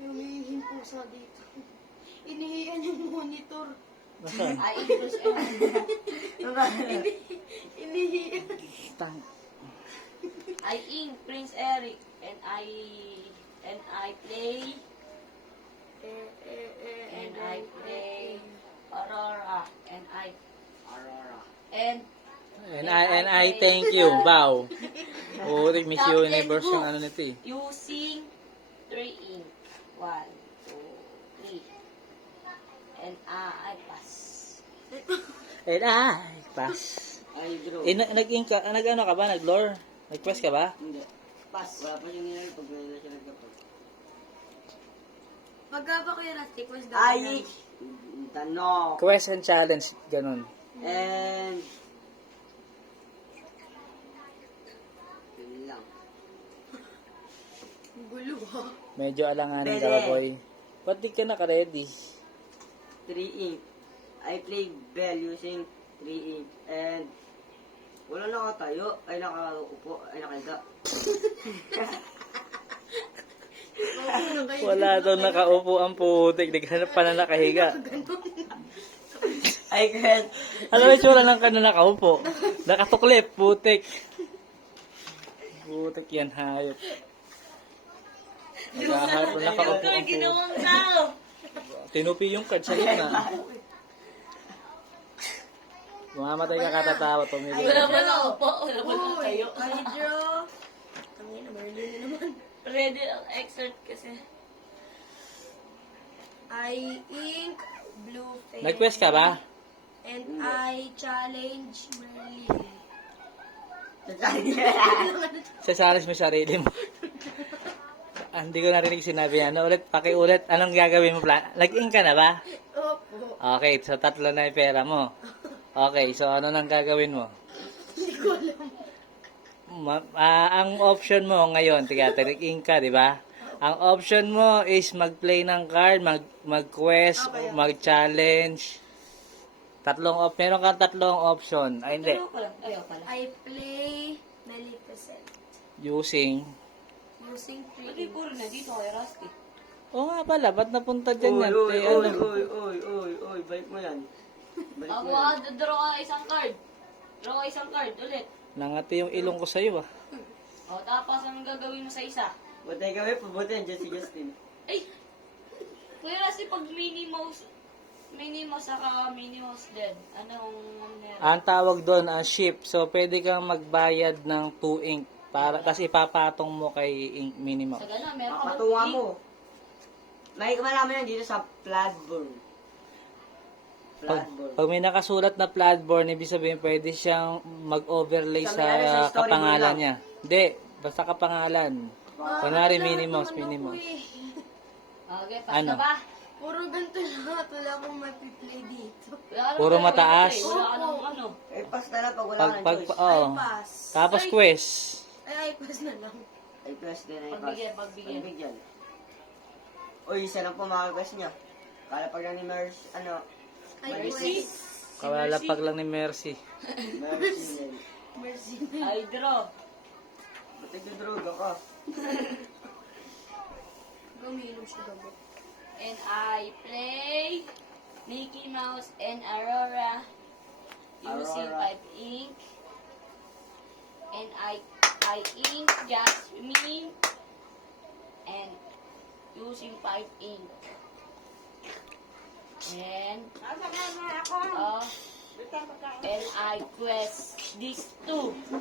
May umihihin pusa dito. Inihiyan yung monitor. Nasaan? I include Inihiyan. Tang. I ink Prince Eric and I play and I play Aurora and I thank you, bow. Oo, Miss Universe yung ano nito eh. using 3 ink. 1, 2, 3. And I pass. And I pass. I draw. Nag-ink ka, nag-ano ka ba? Nag-lore? Nag-quest ka ba? Hindi. Pass. Wala pa siyang nilagay pag wala siya nagkapag. Pagka ba kuya Rusty, was I tanong. Quest and challenge, ganun. And yun lang. Gulo ha. Medyo alanganin Pwede. ka ba, boy? Ba't di ka naka-ready? 3 ink. I play bell using 3 ink. And wala nakatayo. Ay nakaupo. Ay nakahiga. Wala daw nakaupo ang putik. Naghanap pa na nakahiga. I can't. Alam mo, itsura lang ka na nakaupo. Nakatuklip, putik. Putik yan, hayop. Naghahanap na nakaupo ang putik. tao. Tinupi yung card sa gitna. Mamamatay ka katatawa, tumigil. Wala ba na upo? Wala ba na kayo? Hydro. Tangina, Merlin na naman. Ready ang exert kasi. I ink blue pen. Nag-quest ka ba? And I challenge Merlin. Sasalis mo sarili mo. Hindi ko narinig sinabi niya. Ano ulit? Pakiulit. Anong gagawin mo? Nag-in ka na ba? Opo. Okay, so 3 na yung pera mo. Okay, so ano nang gagawin mo? Hindi ko alam. Ang option mo ngayon, tiga, nag-in ka, di ba? Ang option mo is mag-play ng card, mag-quest, Okay. mag-challenge. Meron kang 3 option. Ay, hindi. Ayaw pala. Ayaw pala. I play Maleficent Using. using 3 Pati puro na dito kay Rusty. Oo nga pala, ba't napunta dyan Oy, yan? oy, Te, oy, ano? oy, balik mo yan. Balik Ako mo yan. draw ka isang card. Draw ka isang card ulit. Nangati yung ilong ko sa'yo, ah. O, tapos anong gagawin mo sa isa? Butay kami, pabuti yan dyan si Justin. Ay! Kuya Rusty, pag Minnie Mouse saka Minnie Mouse din. Anong meron? Ang tawag doon, ang ship. So, pwede kang magbayad ng 2 ink. Tapos ipapatong mo kay ink minimum. Sa gano'n, meron ka Papatunga mo. May malaman yan dito sa Bloodborne. Pag may nakasulat na Bloodborne, ibig sabihin pwede siyang mag-overlay Sa sa, may ano, sa story kapangalan mo lang. niya. Hindi, basta kapangalan. Kunwari minimum, minimum. Okay, pas Ano? na ba? Puro ganito lahat. Wala akong mapiplay dito. Wala ka Puro naman mataas. eh. Wala ka nang ano. Eh, pas na lang pag wala Pag, kang pag, choice. oh. I pass. Tapos quest. Ay, I pass na lang. Ay, plus din, ay pass. Pagbigyan. Pagbigyan. Uy, isa lang po mga niya. Kala pag lang ni Mers, ano, I Mercy. quest. Kalalapag lang ni Mercy. Mercy din. Mercy. I draw. Ba't nagdudroga ka? Guminom siya gamot. And I play Mickey Mouse and Aurora using Aurora. 5 ink. And I ink Jasmine and using 5 ink. And and I quest these 2.